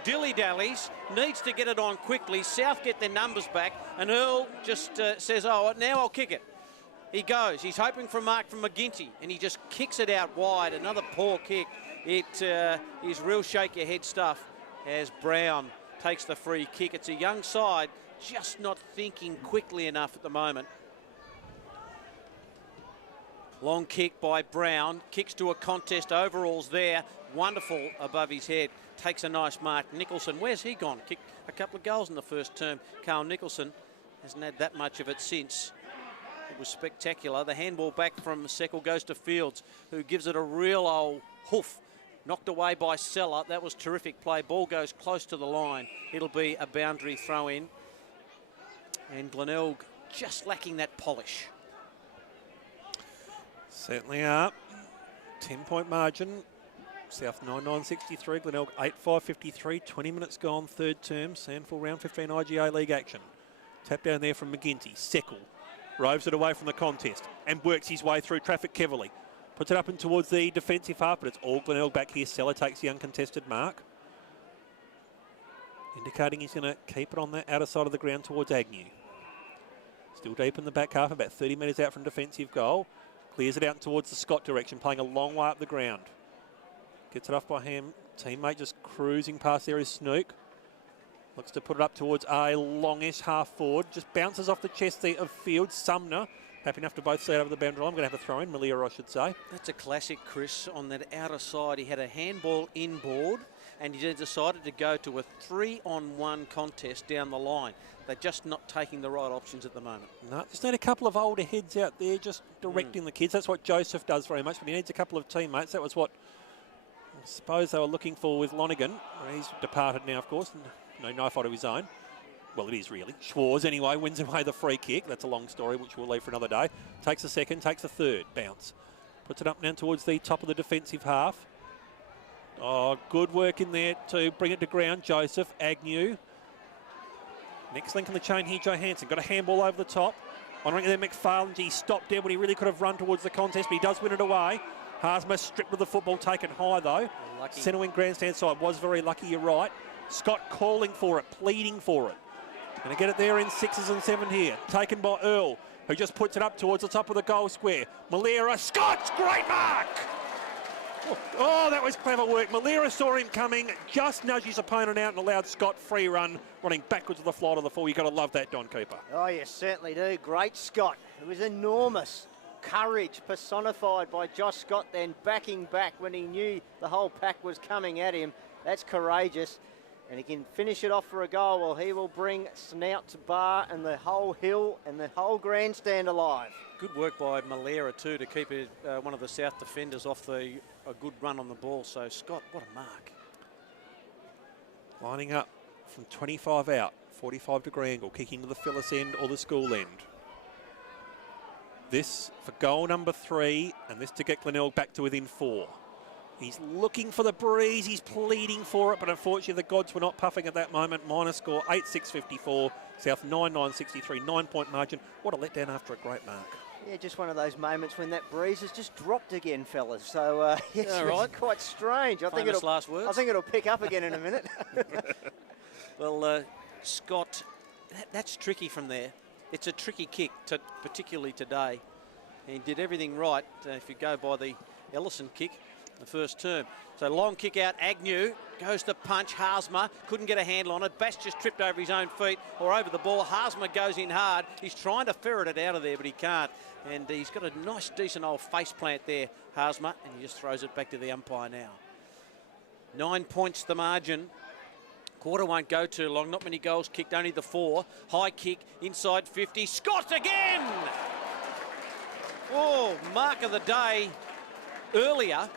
dilly-dallies. Needs to get it on quickly. South get their numbers back, and Earl just says, "Oh, now I'll kick it." He goes. He's hoping for a mark from McGinty, and he just kicks it out wide. Another poor kick. It is real shake-your-head stuff as Brown takes the free kick. It's a young side, just not thinking quickly enough at the moment. Long kick by Brown. Kicks to a contest. Overall's there. Wonderful above his head. Takes a nice mark. Nicholson, where's he gone? Kicked a couple of goals in the first term. Carl Nicholson hasn't had that much of it since. It was spectacular. The handball back from Seckel goes to Fields, who gives it a real old hoof. Knocked away by Seller. That was terrific play. Ball goes close to the line. It'll be a boundary throw in. And Glenelg just lacking that polish. Certainly are. 10-point margin. South 9-9-63. Glenelg 8-5-53. 20 minutes gone. Third term. SANFL round 15 IGA League action. Tap down there from McGinty. Seckel roves it away from the contest and works his way through traffic cleverly. Puts it up and towards the defensive half, but it's all Glenelg back here. Seller takes the uncontested mark, indicating he's going to keep it on the outer side of the ground towards Agnew. Still deep in the back half, about 30 metres out from defensive goal. Clears it out towards the Scott direction, playing a long way up the ground. Gets it off by him. Teammate just cruising past there is Snook. Looks to put it up towards a longish half forward. Just bounces off the chest there of Fields. Sumner happy enough to both see it over the boundary line. I'm going to have a throw in, Malia, I should say. That's a classic, Chris. On that outer side, he had a handball inboard, and he decided to go to a 3-on-1 contest down the line. They're just not taking the right options at the moment. No, just need a couple of older heads out there just directing the kids. That's what Joseph does very much, but he needs a couple of teammates. That was what I suppose they were looking for with Lonergan. He's departed now, of course, and no fault of his own. Well, it is really. Schwarz, anyway, wins away the free kick. That's a long story, which we'll leave for another day. Takes a second, takes a third. Bounce. Puts it up now towards the top of the defensive half. Oh, good work in there to bring it to ground. Joseph, Agnew. Next link in the chain here, Johansson. Got a handball over the top. Honouring there, McFarlane. He stopped dead when he really could have run towards the contest, but he does win it away. Haasma stripped with the football, taken high, though. Centre wing grandstand side was very lucky, you're right. Scott calling for it, pleading for it. Going to get it there in 6s and 7 here. Taken by Earl, who just puts it up towards the top of the goal square. Malera, Scott's great mark! Oh, that was clever work. Malera saw him coming, just nudged his opponent out and allowed Scott free run, running backwards to the fly to the full. You've got to love that, Don Cooper. Oh, you certainly do. Great Scott. It was enormous. Courage personified by Josh Scott then backing back when he knew the whole pack was coming at him. That's courageous. And he can finish it off for a goal. Well, he will bring Snout to bar and the whole hill and the whole grandstand alive. Good work by Malera too to keep one of the South defenders off a good run on the ball. So Scott, what a mark. Lining up from 25 out, 45-degree angle, kicking to the Phyllis end or the school end. This for goal number 3, and this to get Glenelg back to within 4. He's looking for the breeze, he's pleading for it, but unfortunately the gods were not puffing at that moment. Minor score 8-6-54, South 9-9-63, 9-point margin. What a letdown after a great mark. Yeah, just one of those moments when that breeze has just dropped again, fellas. So it's right. Quite strange. I think it'll pick up again in a minute. Well, Scott, that's tricky from there. It's a tricky kick, particularly today. And he did everything right if you go by the Ellison kick, the first term. So long kick out, Agnew goes to punch. Haasma couldn't get a handle on it. Bass just tripped over his own feet or over the ball. Haasma goes in hard. He's trying to ferret it out of there, but he can't. And he's got a nice, decent old face plant there, Haasma, and he just throws it back to the umpire now. 9 points the margin. Quarter won't go too long. Not many goals kicked, only the 4. High kick, inside 50. Scott again! Oh, mark of the day earlier,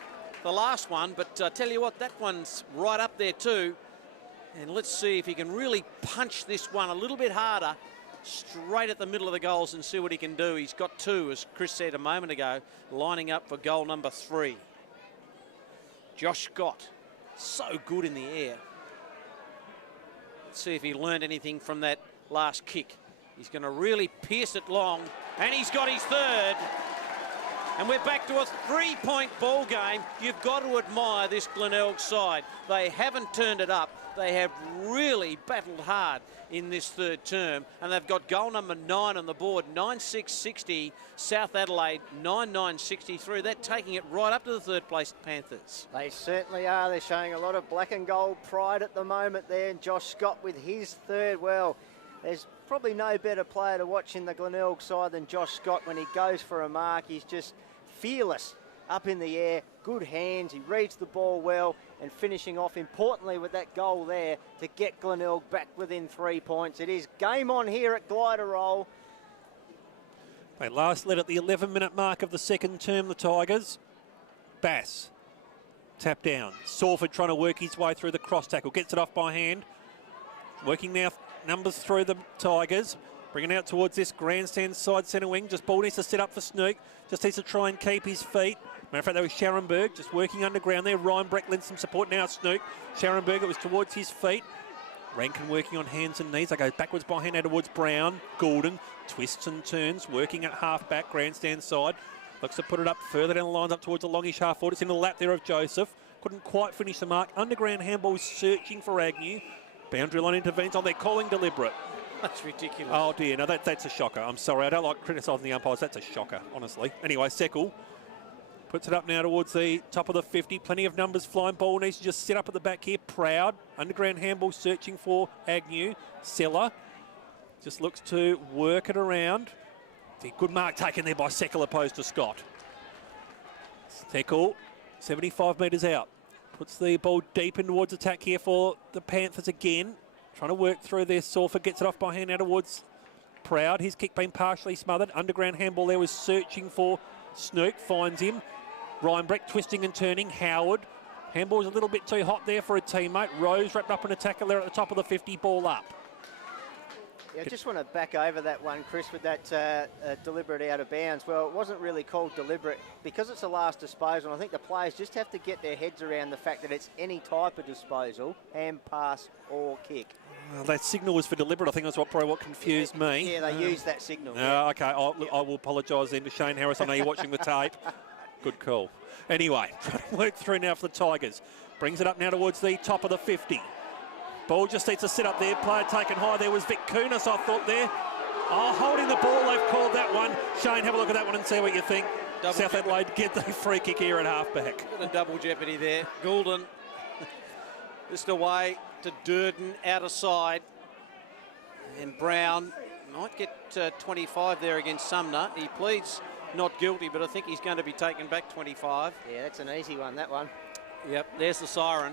the last one. But I tell you what, that one's right up there too. And let's see if he can really punch this one a little bit harder, straight at the middle of the goals, and see what he can do. He's got 2, as Chris said a moment ago, lining up for goal number 3. Josh Scott, so good in the air. See if he learned anything from that last kick. He's going to really pierce it long, and he's got his 3rd. And we're back to a 3-point ball game. You've got to admire this Glenelg side. They haven't turned it up. They have really battled hard in this 3rd term, and they've got goal number 9 on the board. 9-6-60, South Adelaide 9-9-63. They're taking it right up to the 3rd place Panthers. They certainly are. They're showing a lot of black and gold pride at the moment there. And Josh Scott with his 3rd. Well, there's probably no better player to watch in the Glenelg side than Josh Scott. When he goes for a mark, he's just fearless up in the air, good hands, he reads the ball well, and finishing off importantly with that goal there to get Glenelg back within 3 points. It is game on here at Glider Roll. They last led at the 11-minute mark of the 2nd term, the Tigers. Bass, tap down. Salford trying to work his way through the cross tackle, gets it off by hand. Working now numbers through the Tigers. Bringing out towards this grandstand side centre wing. Just ball needs to set up for Snook. Just needs to try and keep his feet. Matter of fact, that was Scharenberg just working underground there. Ryan Breck lends some support now. Snook. Scharenberg, it was towards his feet. Rankin working on hands and knees. They go backwards by hand out towards Brown. Goulden twists and turns, working at half-back, grandstand side. Looks to put it up further down the lines, up towards the longish half-forward. It's in the lap there of Joseph. Couldn't quite finish the mark. Underground handball searching for Agnew. Boundary line intervenes on. They're calling deliberate. That's ridiculous. Oh dear, no, that's a shocker. I'm sorry, I don't like criticising the umpires. That's a shocker, honestly. Anyway, Seckle puts it up now towards the top of the 50. Plenty of numbers flying. Ball needs to just sit up at the back here. Proud. Underground handball searching for Agnew. Seller just looks to work it around. Good mark taken there by Seckle opposed to Scott. Seckle, 75 metres out. Puts the ball deep in towards attack here for the Panthers again. Trying to work through there. Salford gets it off by hand out towards Proud. His kick being partially smothered. Underground handball there was searching for Snook. Finds him. Ryan Breck twisting and turning. Howard. Handball's a little bit too hot there for a teammate. Rose wrapped up in a tackle there at the top of the 50. Ball up. Yeah, I just want to back over that one, Chris, with that deliberate out of bounds. Well, it wasn't really called deliberate because it's a last disposal. I think the players just have to get their heads around the fact that it's any type of disposal, hand, pass or kick. Well, that signal was for deliberate. I think that's probably what confused me. Yeah, they used that signal. Okay, I will apologise then to Shane Harris. I know you're watching the tape. Good call. Anyway, trying to work through now for the Tigers. Brings it up now towards the top of the 50. Ball just needs to sit up there. Player taken high. There was Vic Kunis, I thought there. Oh, holding the ball. They've called that one. Shane, have a look at that one and see what you think. South Adelaide get the free kick here at half-back. Got a double jeopardy there. Goulden just away to Durden, out of side. And Brown might get 25 there against Sumner. He pleads not guilty, but I think he's going to be taken back 25. Yeah, that's an easy one, that one. Yep, there's the siren.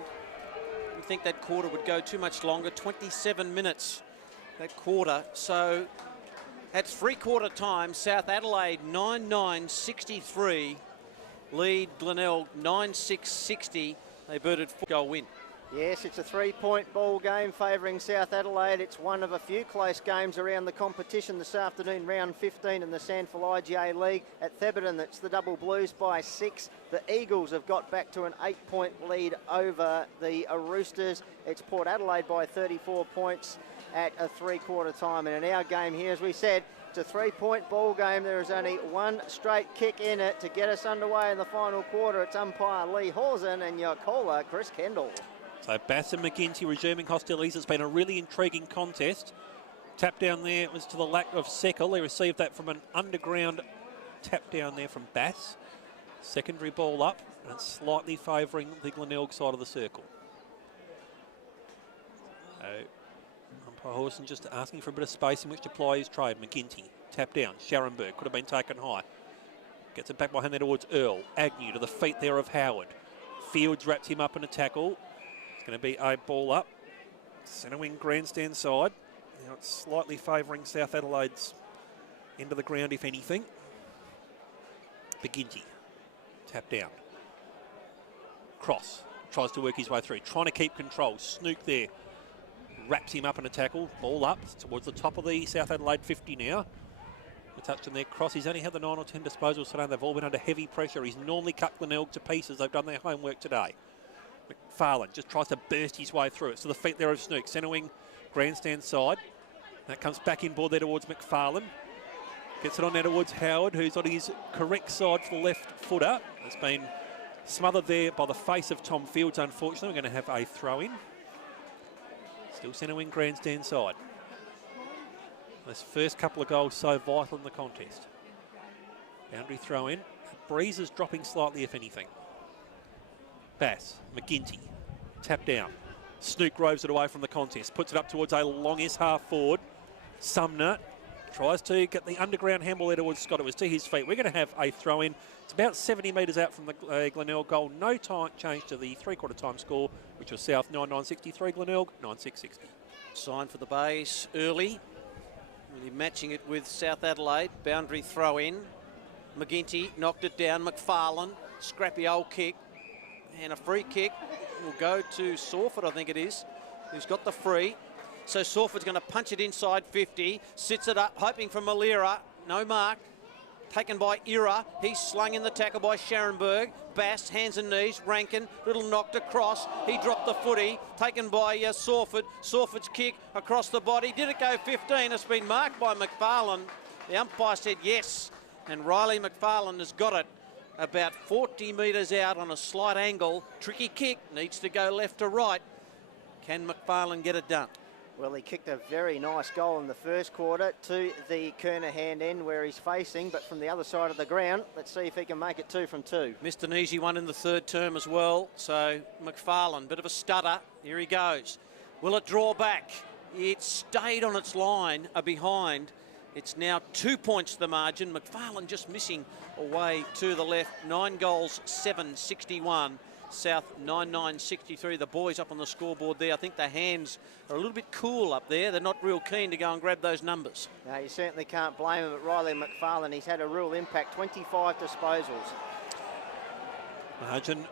You think that quarter would go too much longer? 27 minutes, that quarter. So at three-quarter time, South Adelaide 9-9-63, lead Glenelg 9-6-60. They birded 4-goal win. Yes, it's a three-point ball game favouring South Adelaide. It's one of a few close games around the competition this afternoon, round 15 in the SANFL IGA League. At Theberton, it's the Double Blues by 6. The Eagles have got back to an 8-point lead over the Roosters. It's Port Adelaide by 34 points at a three-quarter time. And in our game here, as we said, it's a three-point ball game. There is only one straight kick in it to get us underway in the final quarter. It's umpire Lee Hawson and your caller, Chris Kendall. So Bass and McGinty resuming hostilities. It's been a really intriguing contest. Tap down there was to the lack of Seckle. They received that from an underground tap down there from Bass. Secondary ball up and slightly favouring the Glenelg side of the circle. So umpire Hawson just asking for a bit of space in which to ply his trade. McGinty, tap down. Scharenberg could have been taken high. Gets it back behind there towards Earl. Agnew to the feet there of Howard. Fields wraps him up in a tackle. It's going to be a ball up. Centre wing grandstand side. Now it's slightly favouring South Adelaide's end of the ground, if anything. McGinty, tap down. Cross, tries to work his way through. Trying to keep control. Snook there. Wraps him up in a tackle. Ball up towards the top of the South Adelaide 50 now. We touched on their Cross. He's only had the 9 or 10 disposals today. They've all been under heavy pressure. He's normally cut Glenelg to pieces. They've done their homework today. McFarlane just tries to burst his way through it. So the feet there of Snook. Centre wing, grandstand side. That comes back in board there towards McFarlane. Gets it on there towards Howard, who's on his correct side for the left footer. Has been smothered there by the face of Tom Fields, unfortunately. We're going to have a throw-in. Still centre wing, grandstand side. This first couple of goals so vital in the contest. Boundary throw-in. Breeze is dropping slightly, if anything. Bass, McGinty, tap down. Snook roves it away from the contest, puts it up towards a longish half forward. Sumner tries to get the underground handball there towards Scott. It was to his feet. We're going to have a throw-in. It's about 70 metres out from the Glenelg goal. No time change to the three-quarter time score, which was South 9-9-63, Glenelg 9-6-60. Sign for the base early. Really matching it with South Adelaide. Boundary throw-in. McGinty knocked it down. McFarlane, scrappy old kick. And a free kick will go to Sawford, I think it is, who's got the free. So Sawford's going to punch it inside 50, sits it up, hoping for Malira. No mark. Taken by Ira. He's slung in the tackle by Scharenberg. Bass, hands and knees. Rankin, little knocked across. He dropped the footy. Taken by Sawford. Sawford's kick across the body. Did it go 15? It's been marked by McFarlane. The umpire said yes. And Riley McFarlane has got it. About 40 metres out on a slight angle. Tricky kick, needs to go left to right. Can McFarlane get it done? Well, he kicked a very nice goal in the first quarter to the Kernahan end where he's facing, but from the other side of the ground. Let's see if he can make it 2 from 2. Missed an easy one in the third term as well. So McFarlane, bit of a stutter. Here he goes. Will it draw back? It stayed on its line behind. It's now 2 points to the margin. McFarlane just missing away to the left. 9 goals, 7-61. South 9-9-63. The boys up on the scoreboard there. I think the hands are a little bit cool up there. They're not real keen to go and grab those numbers. No, you certainly can't blame him. But Riley McFarlane, he's had a real impact. 25 disposals. Margin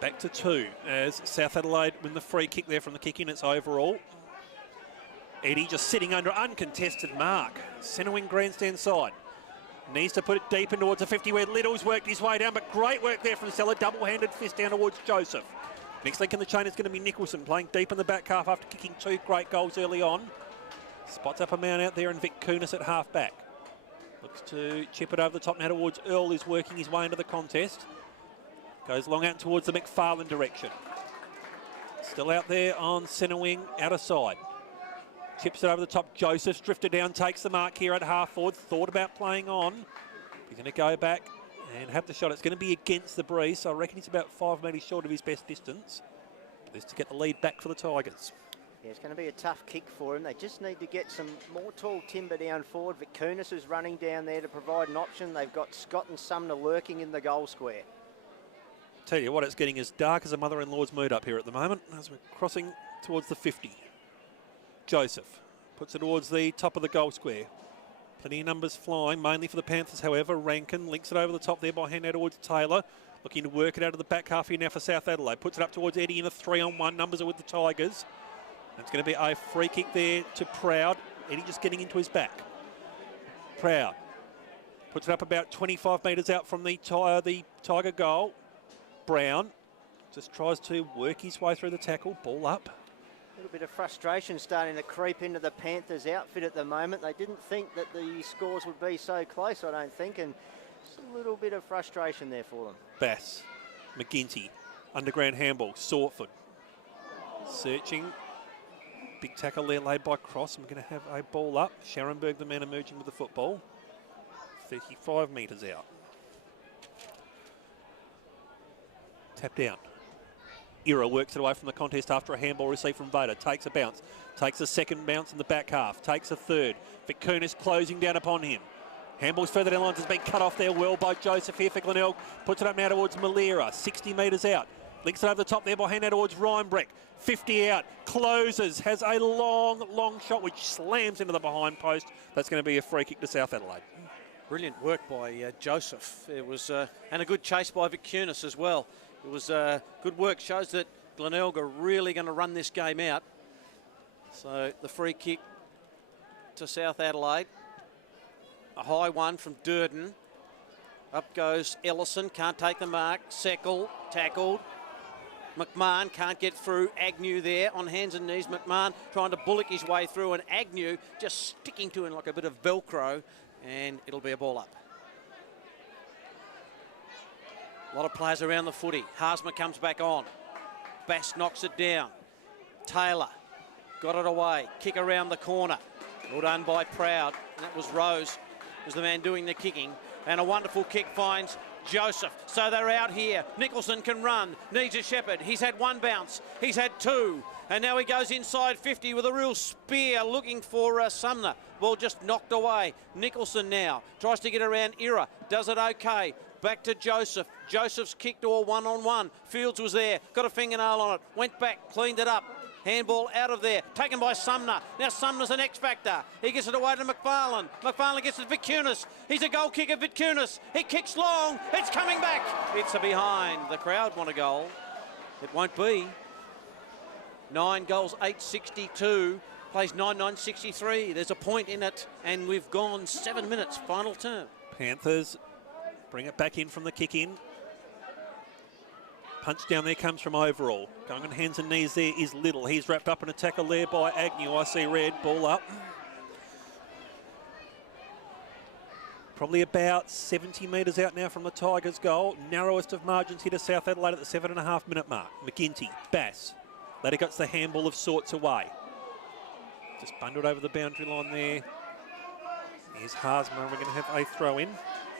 back to 2 as South Adelaide win the free kick there from the kick in. It's overall. Eddie just sitting under uncontested mark. Centre wing grandstand side. Needs to put it deep in towards the 50 where Little's worked his way down, but great work there from Stella. Double-handed fist down towards Joseph. Next link in the chain is going to be Nicholson playing deep in the back half after kicking 2 great goals early on. Spots up a man out there and Vic Kunis at half back. Looks to chip it over the top now towards Earl, who's working his way into the contest. Goes long out towards the McFarlane direction. Still out there on centre wing, outer side. Chips it over the top. Joseph's drifted down, takes the mark here at half forward. Thought about playing on. He's going to go back and have the shot. It's going to be against the breeze, so I reckon he's about 5 metres short of his best distance. But this to get the lead back for the Tigers. Yeah, it's going to be a tough kick for him. They just need to get some more tall timber down forward. Vicunis is running down there to provide an option. They've got Scott and Sumner lurking in the goal square. Tell you what, it's getting as dark as a mother-in-law's mood up here at the moment as we're crossing towards the 50. Joseph puts it towards the top of the goal square. Plenty of numbers flying, mainly for the Panthers, however. Rankin links it over the top there by hand out towards Taylor. Looking to work it out of the back half here now for South Adelaide. Puts it up towards Eddie in a 3-on-1. Numbers are with the Tigers. It's going to be a free kick there to Proud. Eddie just getting into his back. Proud puts it up about 25 metres out from the Tiger goal. Brown just tries to work his way through the tackle. Ball up. A little bit of frustration starting to creep into the Panthers outfit at the moment. They didn't think that the scores would be so close, I don't think, and just a little bit of frustration there for them. Bass, McGinty, underground handball, Sortford. Searching. Big tackle there laid by Cross. I'm going to have a ball up. Scharenberg, the man emerging with the football. 35 metres out. Tap down. Ira works it away from the contest after a handball received from Vader. Takes a bounce. Takes a second bounce in the back half. Takes a third. Vicunis closing down upon him. Handball's further down lines has been cut off there well by Joseph here for Glenelg. Puts it up now towards Malira. 60 metres out. Links it over the top there by hand out towards Reinbreck. 50 out, closes, has a long shot which slams into the behind post. That's going to be a free kick to South Adelaide. Brilliant work by Joseph. It was and a good chase by Vicunis as well. It was good work. Shows that Glenelg are really going to run this game out. So the free kick to South Adelaide. A high one from Durden. Up goes Ellison, can't take the mark. Seckel, tackled. McMahon can't get through. Agnew there on hands and knees. McMahon trying to bullock his way through, and Agnew just sticking to him like a bit of Velcro, and it'll be a ball up. A lot of players around the footy. Haasma comes back on. Bass knocks it down. Taylor got it away. Kick around the corner. Well done by Proud. And that was Rose, was the man doing the kicking. And a wonderful kick finds Joseph. So they're out here. Nicholson can run. Needs a shepherd. He's had one bounce. He's had two. And now he goes inside 50 with a real spear looking for Sumner. Ball just knocked away. Nicholson now tries to get around Ira. Does it okay. Back to Joseph. Joseph's kick to a one-on-one. Fields was there. Got a fingernail on it. Went back. Cleaned it up. Handball out of there, taken by Sumner. Now Sumner's an X-factor. He gets it away to McFarlane. McFarlane gets it to Vicunis. He's a goal kicker, Vicunis. He kicks long. It's coming back. It's a behind. The crowd want a goal. It won't be. 9 goals, 862. Plays 9-9-63. There's a point in it, and we've gone 7 minutes. Final term. Panthers bring it back in from the kick in. Punch down there comes from Overall. Going on hands and knees there is Little. He's wrapped up in a tackle there by Agnew. I see red. Ball up. Probably about 70 metres out now from the Tigers' goal. Narrowest of margins here to South Adelaide at the 7.5 minute mark. McGinty, Bass. Later gets the handball of sorts away. Just bundled over the boundary line there. Here's Haasma. We're going to have a throw in.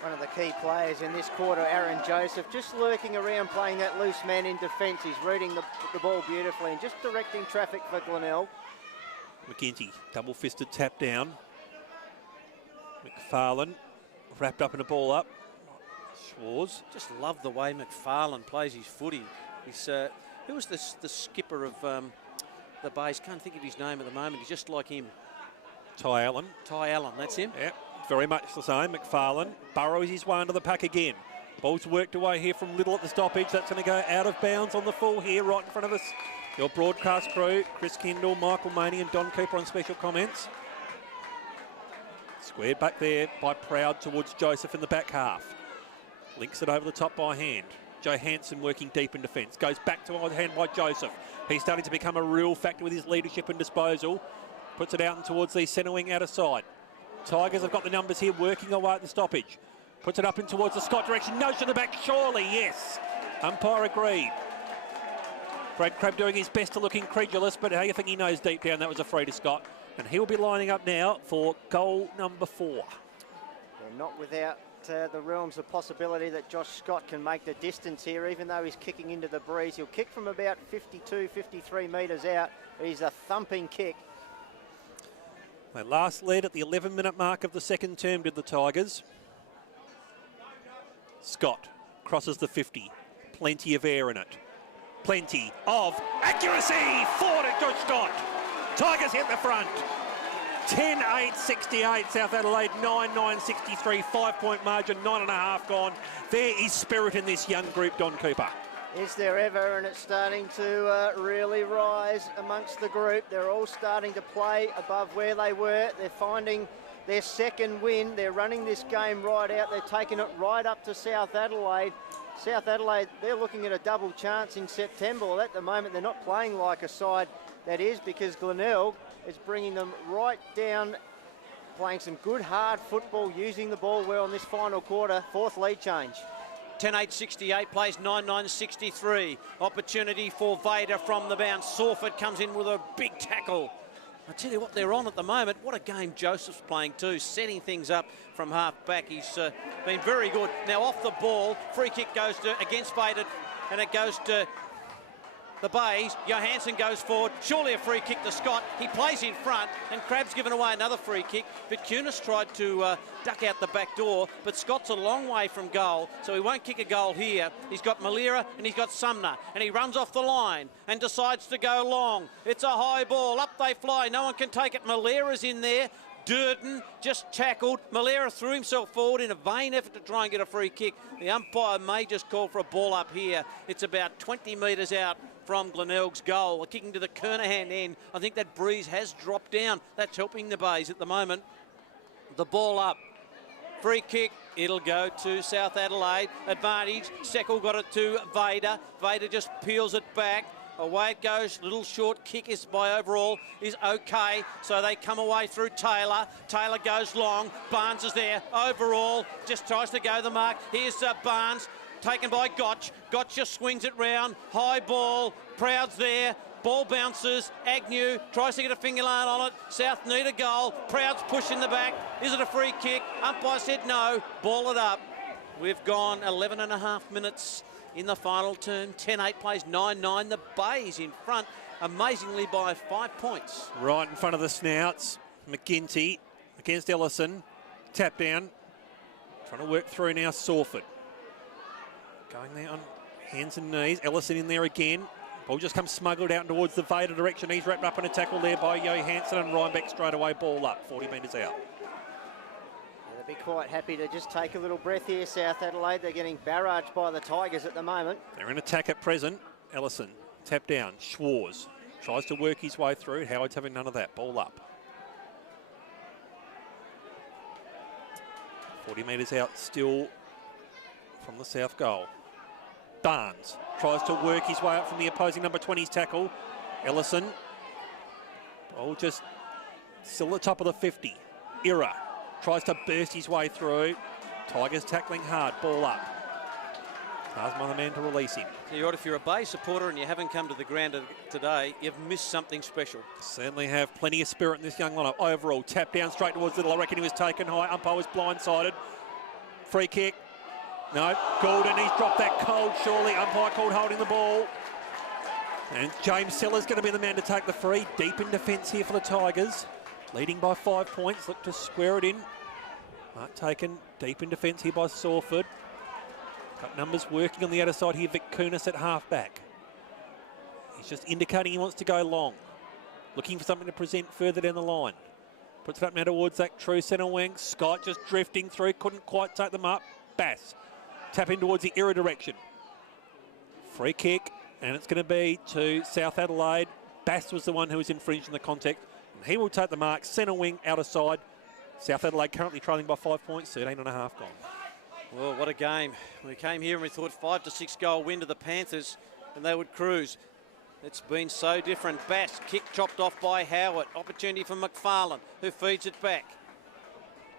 One of the key players in this quarter, Aaron Joseph, just lurking around playing that loose man in defence. He's reading the ball beautifully and just directing traffic for Glenelg. McGinty, double-fisted tap down. McFarlane wrapped up in a ball up. Schwarz. Just love the way McFarlane plays his footy. He's who was the skipper of the Bays? Can't think of his name at the moment. He's just like him. Ty Allen. Ty Allen, that's him. Yep. Very much the same. McFarlane burrows his way into the pack again. Ball's worked away here from Little at the stoppage. That's going to go out of bounds on the full here, right in front of us. Your broadcast crew, Chris Kendall, Michael Maney and Don Cooper on special comments. Squared back there by Proud towards Joseph in the back half. Links it over the top by hand. Joe Hansen working deep in defence. Goes back to hand by Joseph. He's starting to become a real factor with his leadership and disposal. Puts it out and towards the centre wing outer side. Tigers have got the numbers here working away at the stoppage. Puts it up in towards the Scott direction. Nose to the back, surely, yes. Umpire agreed. Brad Crabb doing his best to look incredulous, but how you think he knows deep down that was a free to Scott. And he will be lining up now for goal number 4. And And not without the realms of possibility that Josh Scott can make the distance here, even though he's kicking into the breeze. He'll kick from about 52, 53 metres out. He's a thumping kick. They last led at the 11-minute mark of the second term, did the Tigers. Scott crosses the 50. Plenty of air in it. Plenty of accuracy. Forward it to Scott. Tigers hit the front. 10-8-68, South Adelaide, 9-9-63, 5-point margin, 9.5 gone. There is spirit in this young group, Don Cooper. Is there ever, and it's starting to really rise amongst the group. They're all starting to play above where they were. They're finding their second win. They're running this game right out. They're taking it right up to South Adelaide. South Adelaide, they're looking at a double chance in September. Well, at the moment, they're not playing like a side that is, because Glenelg is bringing them right down, playing some good hard football, using the ball well in this final quarter. Fourth lead change. 10-8-68 plays 9-9-63. Opportunity for Vader from the bounce. Sawford comes in with a big tackle. I tell you what, they're on at the moment. What a game Joseph's playing too, setting things up from half back. He's been very good. Now off the ball, free kick goes to against Vader, and it goes to the Bays. Johansson goes forward. Surely a free kick to Scott. He plays in front, and Crab's given away another free kick. But Kunis tried to duck out the back door, but Scott's a long way from goal, so he won't kick a goal here. He's got Malira and he's got Sumner, and he runs off the line and decides to go long. It's a high ball. Up they fly. No one can take it. Malira's in there. Durden just tackled. Malira threw himself forward in a vain effort to try and get a free kick. The umpire may just call for a ball up here. It's about 20 metres out from Glenelg's goal. Kicking to the Kernahan end. I think that breeze has dropped down. That's helping the Bays at the moment. The ball up. Free kick. It'll go to South Adelaide. Advantage. Seckel got it to Vader. Vader just peels it back. Away it goes. Little short kick is by overall is okay. So they come away through Taylor. Taylor goes long. Barnes is there. Overall just tries to go the mark. Here's Barnes. Taken by Gotch. Gotch just swings it round. High ball. Proud's there. Ball bounces. Agnew tries to get a finger line on it. South need a goal. Proud's pushing the back. Is it a free kick? Umpire said no. Ball it up. We've gone 11 and a half minutes in the final term. 10-8 plays 9-9. The Bays in front, amazingly, by 5 points. Right in front of the snouts. McGinty against Ellison. Tap down. Trying to work through now. Sawford. Going there on hands and knees. Ellison in there again. Ball just comes smuggled out towards the Vader direction. He's wrapped up in a tackle there by Johansson, and Reinbeck straight away. Ball up, 40 metres out. They'll be quite happy to just take a little breath here, South Adelaide. They're getting barraged by the Tigers at the moment. They're in attack at present. Ellison, tap down. Schwarz tries to work his way through. Howard's having none of that. Ball up. 40 metres out still from the south goal. Barnes tries to work his way up from the opposing number 20's tackle. Ellison, ball just still at the top of the 50. Ira tries to burst his way through. Tigers tackling hard. Ball up. Tasman the man to release him. So you're right, if you're a Bay supporter and you haven't come to the ground today, you've missed something special. Certainly have plenty of spirit in this young lineup. Overall, tap down straight towards Little. I reckon he was taken high. Umpire was blindsided. Free kick. No, Goulden, he's dropped that cold, surely. Umpire called holding the ball. And James Seller's going to be the man to take the free. Deep in defence here for the Tigers. Leading by 5 points. Look to square it in. Mark taken deep in defence here by Sawford. Got numbers working on the outer side here. Vic Kunis at half-back. He's just indicating he wants to go long. Looking for something to present further down the line. Puts it up now towards that true centre wing. Scott just drifting through. Couldn't quite take them up. Bass. Tap in towards the Ira direction. Free kick, and it's going to be to South Adelaide. Bass was the one who was infringing the contact, and he will take the mark. Centre wing, outer side. South Adelaide currently trailing by 5 points, 13.5 gone. Well, what a game. We came here and we thought 5 to 6 goal win to the Panthers, and they would cruise. It's been so different. Bass, kick chopped off by Howard. Opportunity for McFarlane, who feeds it back.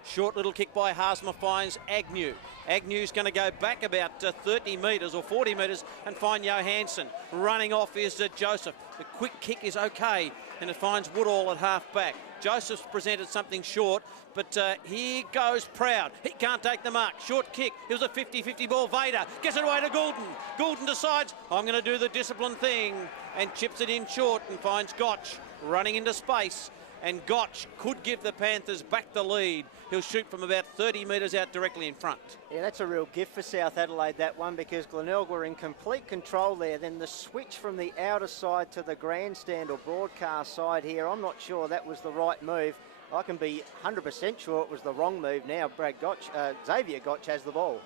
Short little kick by Haasma finds Agnew. Agnew's going to go back about 30 metres or 40 metres and find Johansson. Running off is Joseph. The quick kick is okay, and it finds Woodall at half back. Joseph's presented something short, but here goes Proud. He can't take the mark. Short kick. It was a 50-50 ball. Vader gets it away to Goulden. Goulden decides, I'm going to do the disciplined thing, and chips it in short and finds Gotch running into space. And Gotch could give the Panthers back the lead. He'll shoot from about 30 metres out directly in front. Yeah, that's a real gift for South Adelaide, that one, because Glenelg were in complete control there. Then the switch from the outer side to the grandstand or broadcast side here, I'm not sure that was the right move. I can be 100% sure it was the wrong move now. Xavier Gotch has the ball.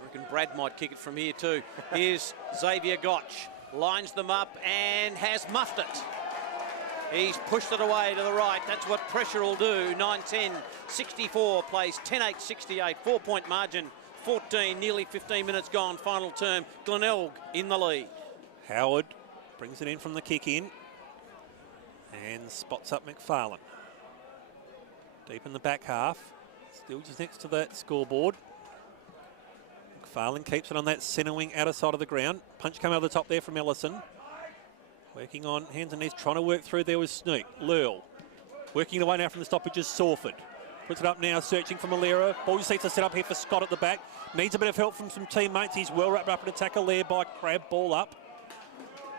I reckon Brad might kick it from here too. Here's Xavier Gotch. Lines them up and has muffed it. He's pushed it away to the right. That's what pressure will do. 9-10-64 plays 10-8-68. 4-point margin. 14, nearly 15 minutes gone. Final term. Glenelg in the lead. Howard brings it in from the kick in and spots up McFarlane. Deep in the back half. Still just next to that scoreboard. McFarlane keeps it on that centre wing outer side of the ground. Punch come over the top there from Ellison. Working on hands and knees, trying to work through there with Snook. Lurl working away now from the stoppages. Sawford puts it up now, searching for Malera. Ball just needs to set up here for Scott at the back. Needs a bit of help from some teammates. He's well wrapped up in a tackle there by Crab. Ball up.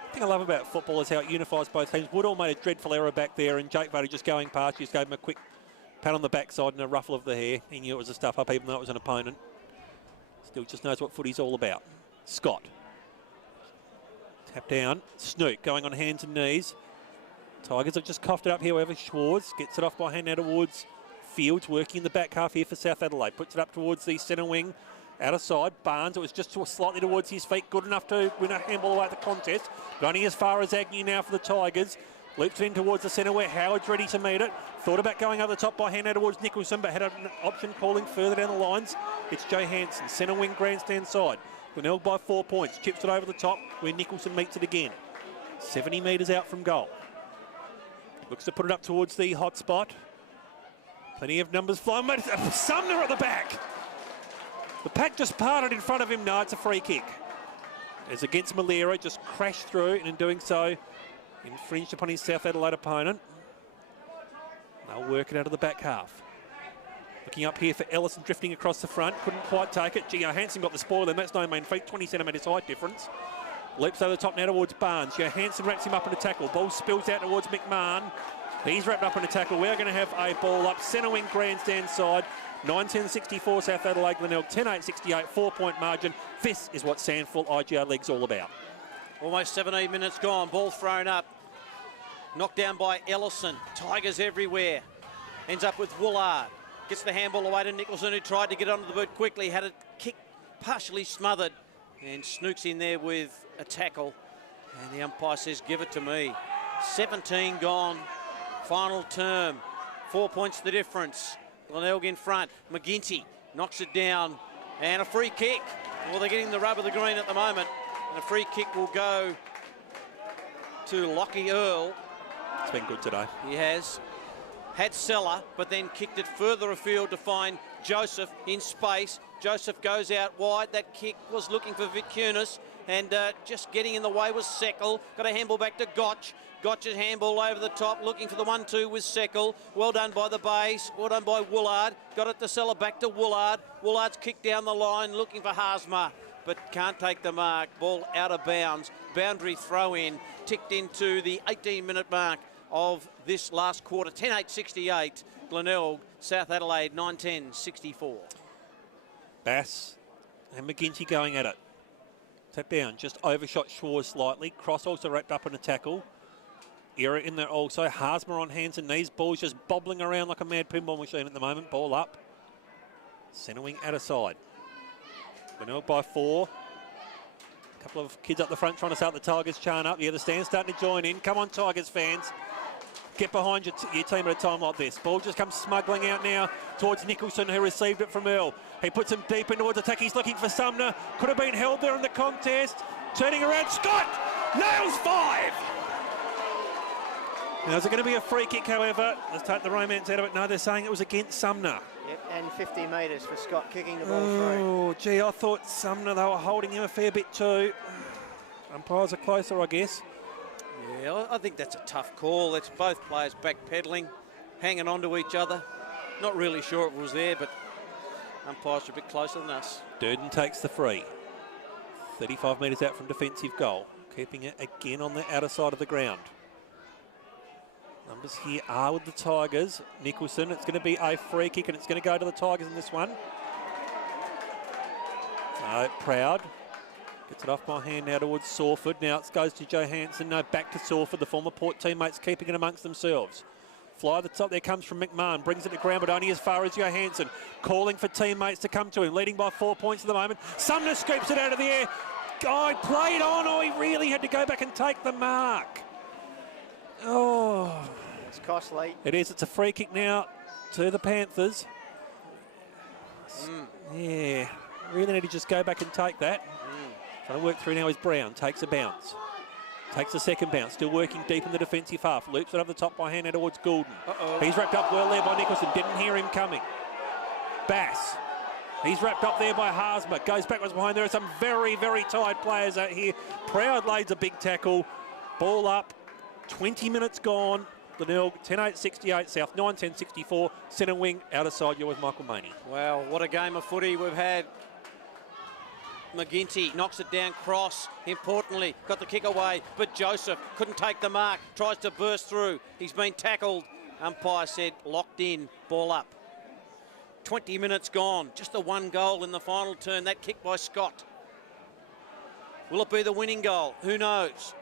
The thing I love about football is how it unifies both teams. Woodall made a dreadful error back there, and Jake Vader just going past, just gave him a quick pat on the backside and a ruffle of the hair. He knew it was a stuff up, even though it was an opponent. Still just knows what footy's all about. Scott. Tap down. Snook going on hands and knees. Tigers have just coughed it up here, however. Schwartz gets it off by hand now towards Fields, working in the back half here for South Adelaide. Puts it up towards the centre wing. Out of side. Barnes, it was just slightly towards his feet. Good enough to win a handball away at the contest. But only as far as Agnew now for the Tigers. Loops it in towards the centre where Howard's ready to meet it. Thought about going over the top by hand now towards Nicholson, but had an option calling further down the lines. It's Joe Hansen, centre wing grandstand side. Glenelg by 4 points. Chips it over the top where Nicholson meets it again. 70 metres out from goal. Looks to put it up towards the hot spot. Plenty of numbers flying. But Sumner at the back. The pack just parted in front of him. No, it's a free kick. As against Malera, just crashed through, and in doing so, infringed upon his South Adelaide opponent. They'll work it out of the back half. Looking up here for Ellison, drifting across the front. Couldn't quite take it. Johansson got the spoil, and that's no mean feat. 20 centimetres height difference. Leaps over the top now towards Barnes. Johansson wraps him up in a tackle. Ball spills out towards McMahon. He's wrapped up in a tackle. We're going to have a ball up. Centre wing grandstand side. 9-10-64 South Adelaide. Glenelg 10-8-68. 4-point margin. This is what SANFL IGR League's all about. Almost 17 minutes gone. Ball thrown up. Knocked down by Ellison. Tigers everywhere. Ends up with Woolard. Gets the handball away to Nicholson, who tried to get onto the boot quickly. Had it kicked, partially smothered. And Snook's in there with a tackle. And the umpire says, give it to me. 17 gone. Final term. 4 points the difference. Glenelg in front. McGinty knocks it down. And a free kick. Well, they're getting the rub of the green at the moment. And a free kick will go to Lockie Earl. It's been good today. He has. Had Seller, but then kicked it further afield to find Joseph in space. Joseph goes out wide. That kick was looking for Vitkunis, and just getting in the way was Seckel. Got a handball back to Gotch. Gotch's handball over the top, looking for the 1-2 with Seckel. Well done by the base. Well done by Woolard. Got it to Seller, back to Woolard. Woolard's kicked down the line, looking for Haasma, but can't take the mark. Ball out of bounds. Boundary throw in, ticked into the 18-minute mark of this last quarter. 10-8-68. Glenelg, South Adelaide 9-10-64. Bass and McGinty going at it. Tap down, just overshot Schwartz slightly. Cross also wrapped up in a tackle. Era in there also. Haasma on hands and knees. Ball's just bobbling around like a mad pinball machine at the moment. Ball up. Centre wing out of side. Glenelg by 4. A couple of kids up the front trying to start the Tigers chant up. Yeah, the stand's starting to join in. Come on, Tigers fans. Get behind your team at a time like this. Ball just comes smuggling out now towards Nicholson, who received it from Earl. He puts him deep in towards attack. He's looking for Sumner. Could have been held there in the contest. Turning around, Scott nails 5. Now, is it going to be a free kick, however? Let's take the romance out of it. No, they're saying it was against Sumner. Yep, and 50 metres for Scott kicking the ball through. Oh, gee, I thought Sumner, they were holding him a fair bit too. Umpires are closer, I guess. Yeah, I think that's a tough call. It's both players backpedaling, hanging on to each other. Not really sure it was there, but umpires are a bit closer than us. Durden takes the free. 35 metres out from defensive goal. Keeping it again on the outer side of the ground. Numbers here are with the Tigers. Nicholson, it's going to be a free kick and it's going to go to the Tigers in this one. So Proud gets it off by hand now towards Sawford. Now it goes to Johansson. No, back to Sawford. The former Port teammates keeping it amongst themselves. Fly the top there comes from McMahon. Brings it to ground, but only as far as Johansson. Calling for teammates to come to him. Leading by 4 points at the moment. Sumner scoops it out of the air. God, played on. Oh, he really had to go back and take the mark. Oh. It's costly. It is. It's a free kick now to the Panthers. Yeah. Really need to just go back and take that. Trying to work through now is Brown. Takes a bounce. Takes a second bounce. Still working deep in the defensive half. Loops it over the top by hand towards Goulden. He's wrapped up well there by Nicholson. Didn't hear him coming. Bass. He's wrapped up there by Haasma. Goes backwards behind. There are some very, very tired players out here. Proud lays a big tackle. Ball up. 20 minutes gone. Glenelg 10-8-68 South, 9-10-64. Centre wing, outer side. You're with Michael Maney. Wow, what a game of footy we've had. McGinty knocks it down, cross, importantly, got the kick away, but Joseph couldn't take the mark, tries to burst through. He's been tackled. Umpire said locked in, ball up. 20 minutes gone, just the one goal in the final turn, that kick by Scott. Will it be the winning goal? Who knows?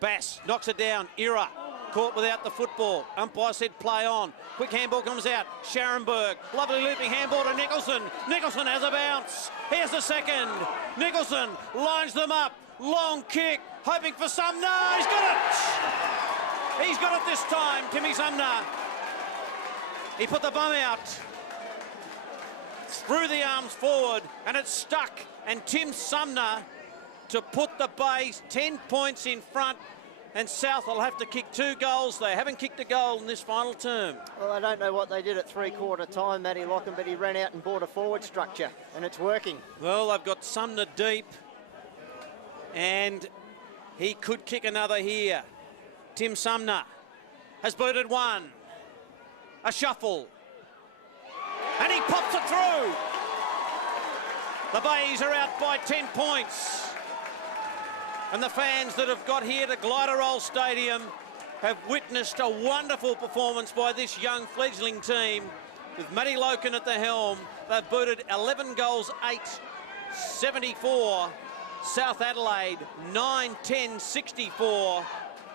Bass knocks it down, Ira caught without the football. Umpire said play on. Quick handball comes out. Scharenberg, lovely looping handball to Nicholson. Nicholson has a bounce. Here's the second. Nicholson lines them up. Long kick, hoping for Sumner. He's got it. He's got it this time, Timmy Sumner. He put the bum out. Threw the arms forward and it stuck. And Tim Sumner to put the base 10 points in front. And South will have to kick 2 goals. They haven't kicked a goal in this final term. Well, I don't know what they did at three-quarter time, Matty Lockham, but he ran out and bought a forward structure, and it's working. Well, they've got Sumner deep, and he could kick another here. Tim Sumner has booted one. A shuffle. And he pops it through. The Bays are out by 10 points. And the fans that have got here to Gliderroll Stadium have witnessed a wonderful performance by this young fledgling team with Matty Loken at the helm. They've booted 11 goals, 8-74. South Adelaide, 9-10-64.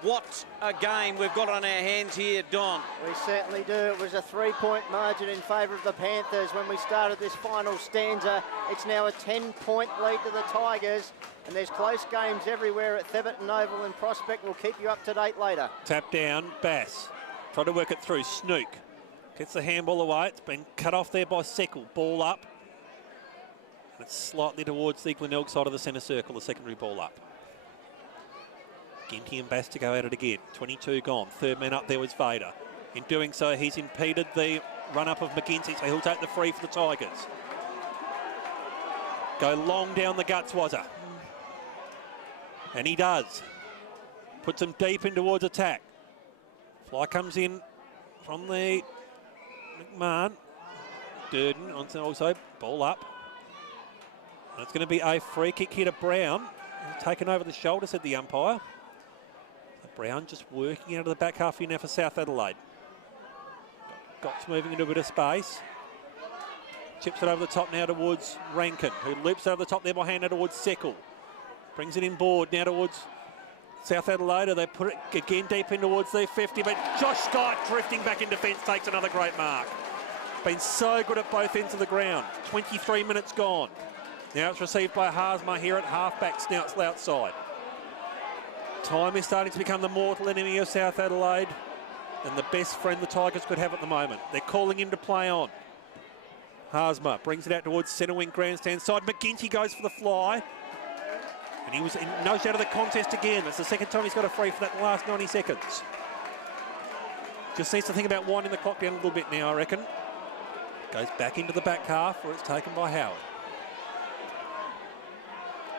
What a game we've got on our hands here, Don. We certainly do. It was a 3-point margin in favour of the Panthers when we started this final stanza. It's now a 10-point lead to the Tigers. And there's close games everywhere at Thebarton Oval and Prospect. We'll keep you up to date later. Tap down, Bass. Try to work it through. Snook gets the handball away. It's been cut off there by Seckle. Ball up. And it's slightly towards the Glenelg side of the centre circle, the secondary ball up. Ginty and Bass to go at it again. 22 gone. Third man up there was Vader. In doing so, he's impeded the run-up of McGinty, so he'll take the free for the Tigers. Go long down the guts, was it? And he does. Puts him deep in towards attack. Fly comes in from the McMahon. Durden also ball up. And it's going to be a free kick here to Brown. He's taken over the shoulder, said the umpire. So Brown just working out of the back half here now for South Adelaide. Gott's moving into a bit of space. Chips it over the top now towards Rankin, who loops over the top there by hand now towards Seckle. Brings it in board now towards South Adelaide. They put it again deep in towards their 50, but Josh Scott drifting back in defence takes another great mark. Been so good at both ends of the ground. 23 minutes gone. Now it's received by Haasma here at halfback, Snouts outside. Time is starting to become the mortal enemy of South Adelaide and the best friend the Tigers could have at the moment. They're calling him to play on. Haasma brings it out towards centre wing grandstand side. McGinty goes for the fly. And he was in no shadow of the contest again. That's the second time he's got a free for that in the last 90 seconds. Just needs to think about winding the clock down a little bit now, I reckon. Goes back into the back half where it's taken by Howard.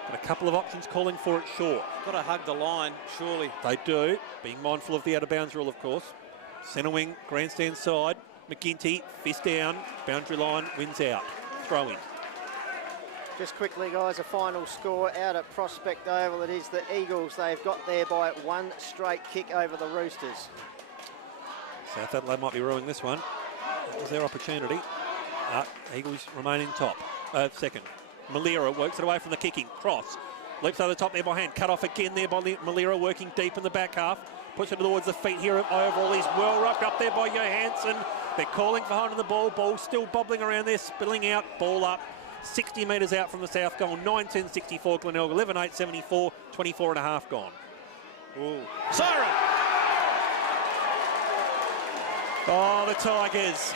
But a couple of options calling for it short. Got to hug the line, surely. They do, being mindful of the out-of-bounds rule, of course. Centre wing, grandstand side. McGinty, fist down, boundary line, wins out. Throw in. Just quickly, guys, a final score out at Prospect Oval. It is the Eagles. They've got there by one straight kick over the Roosters. South Adelaide might be ruining this one. That was their opportunity. Eagles remaining top. Second. Malira works it away from the kicking. Cross. Leaps over the top there by hand. Cut off again there by Malira, working deep in the back half. Puts it towards the feet here of Overall. He's well wrapped up there by Johansson. They're calling for holding the ball. Ball still bobbling around there, spilling out. Ball up. 60 metres out from the south goal. 9-10-64 Glenelg. 11-8-74. 24 and a half gone. Ooh. Siren! Oh, the Tigers.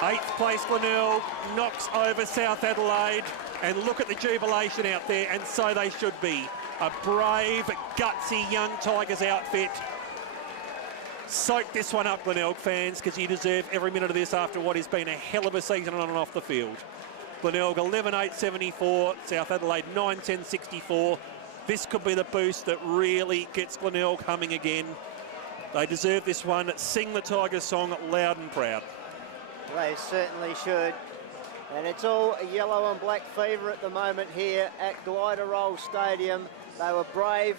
8th place Glenelg knocks over South Adelaide. And look at the jubilation out there, and so they should be. A brave, gutsy young Tigers outfit. Soak this one up, Glenelg fans, because you deserve every minute of this after what has been a hell of a season on and off the field. Glenelg 11-8-74, South Adelaide 9-10-64. This could be the boost that really gets Glenelg humming again. They deserve this one. Sing the Tigers song loud and proud. They certainly should. And it's all a yellow and black fever at the moment here at Glider Roll Stadium. They were brave.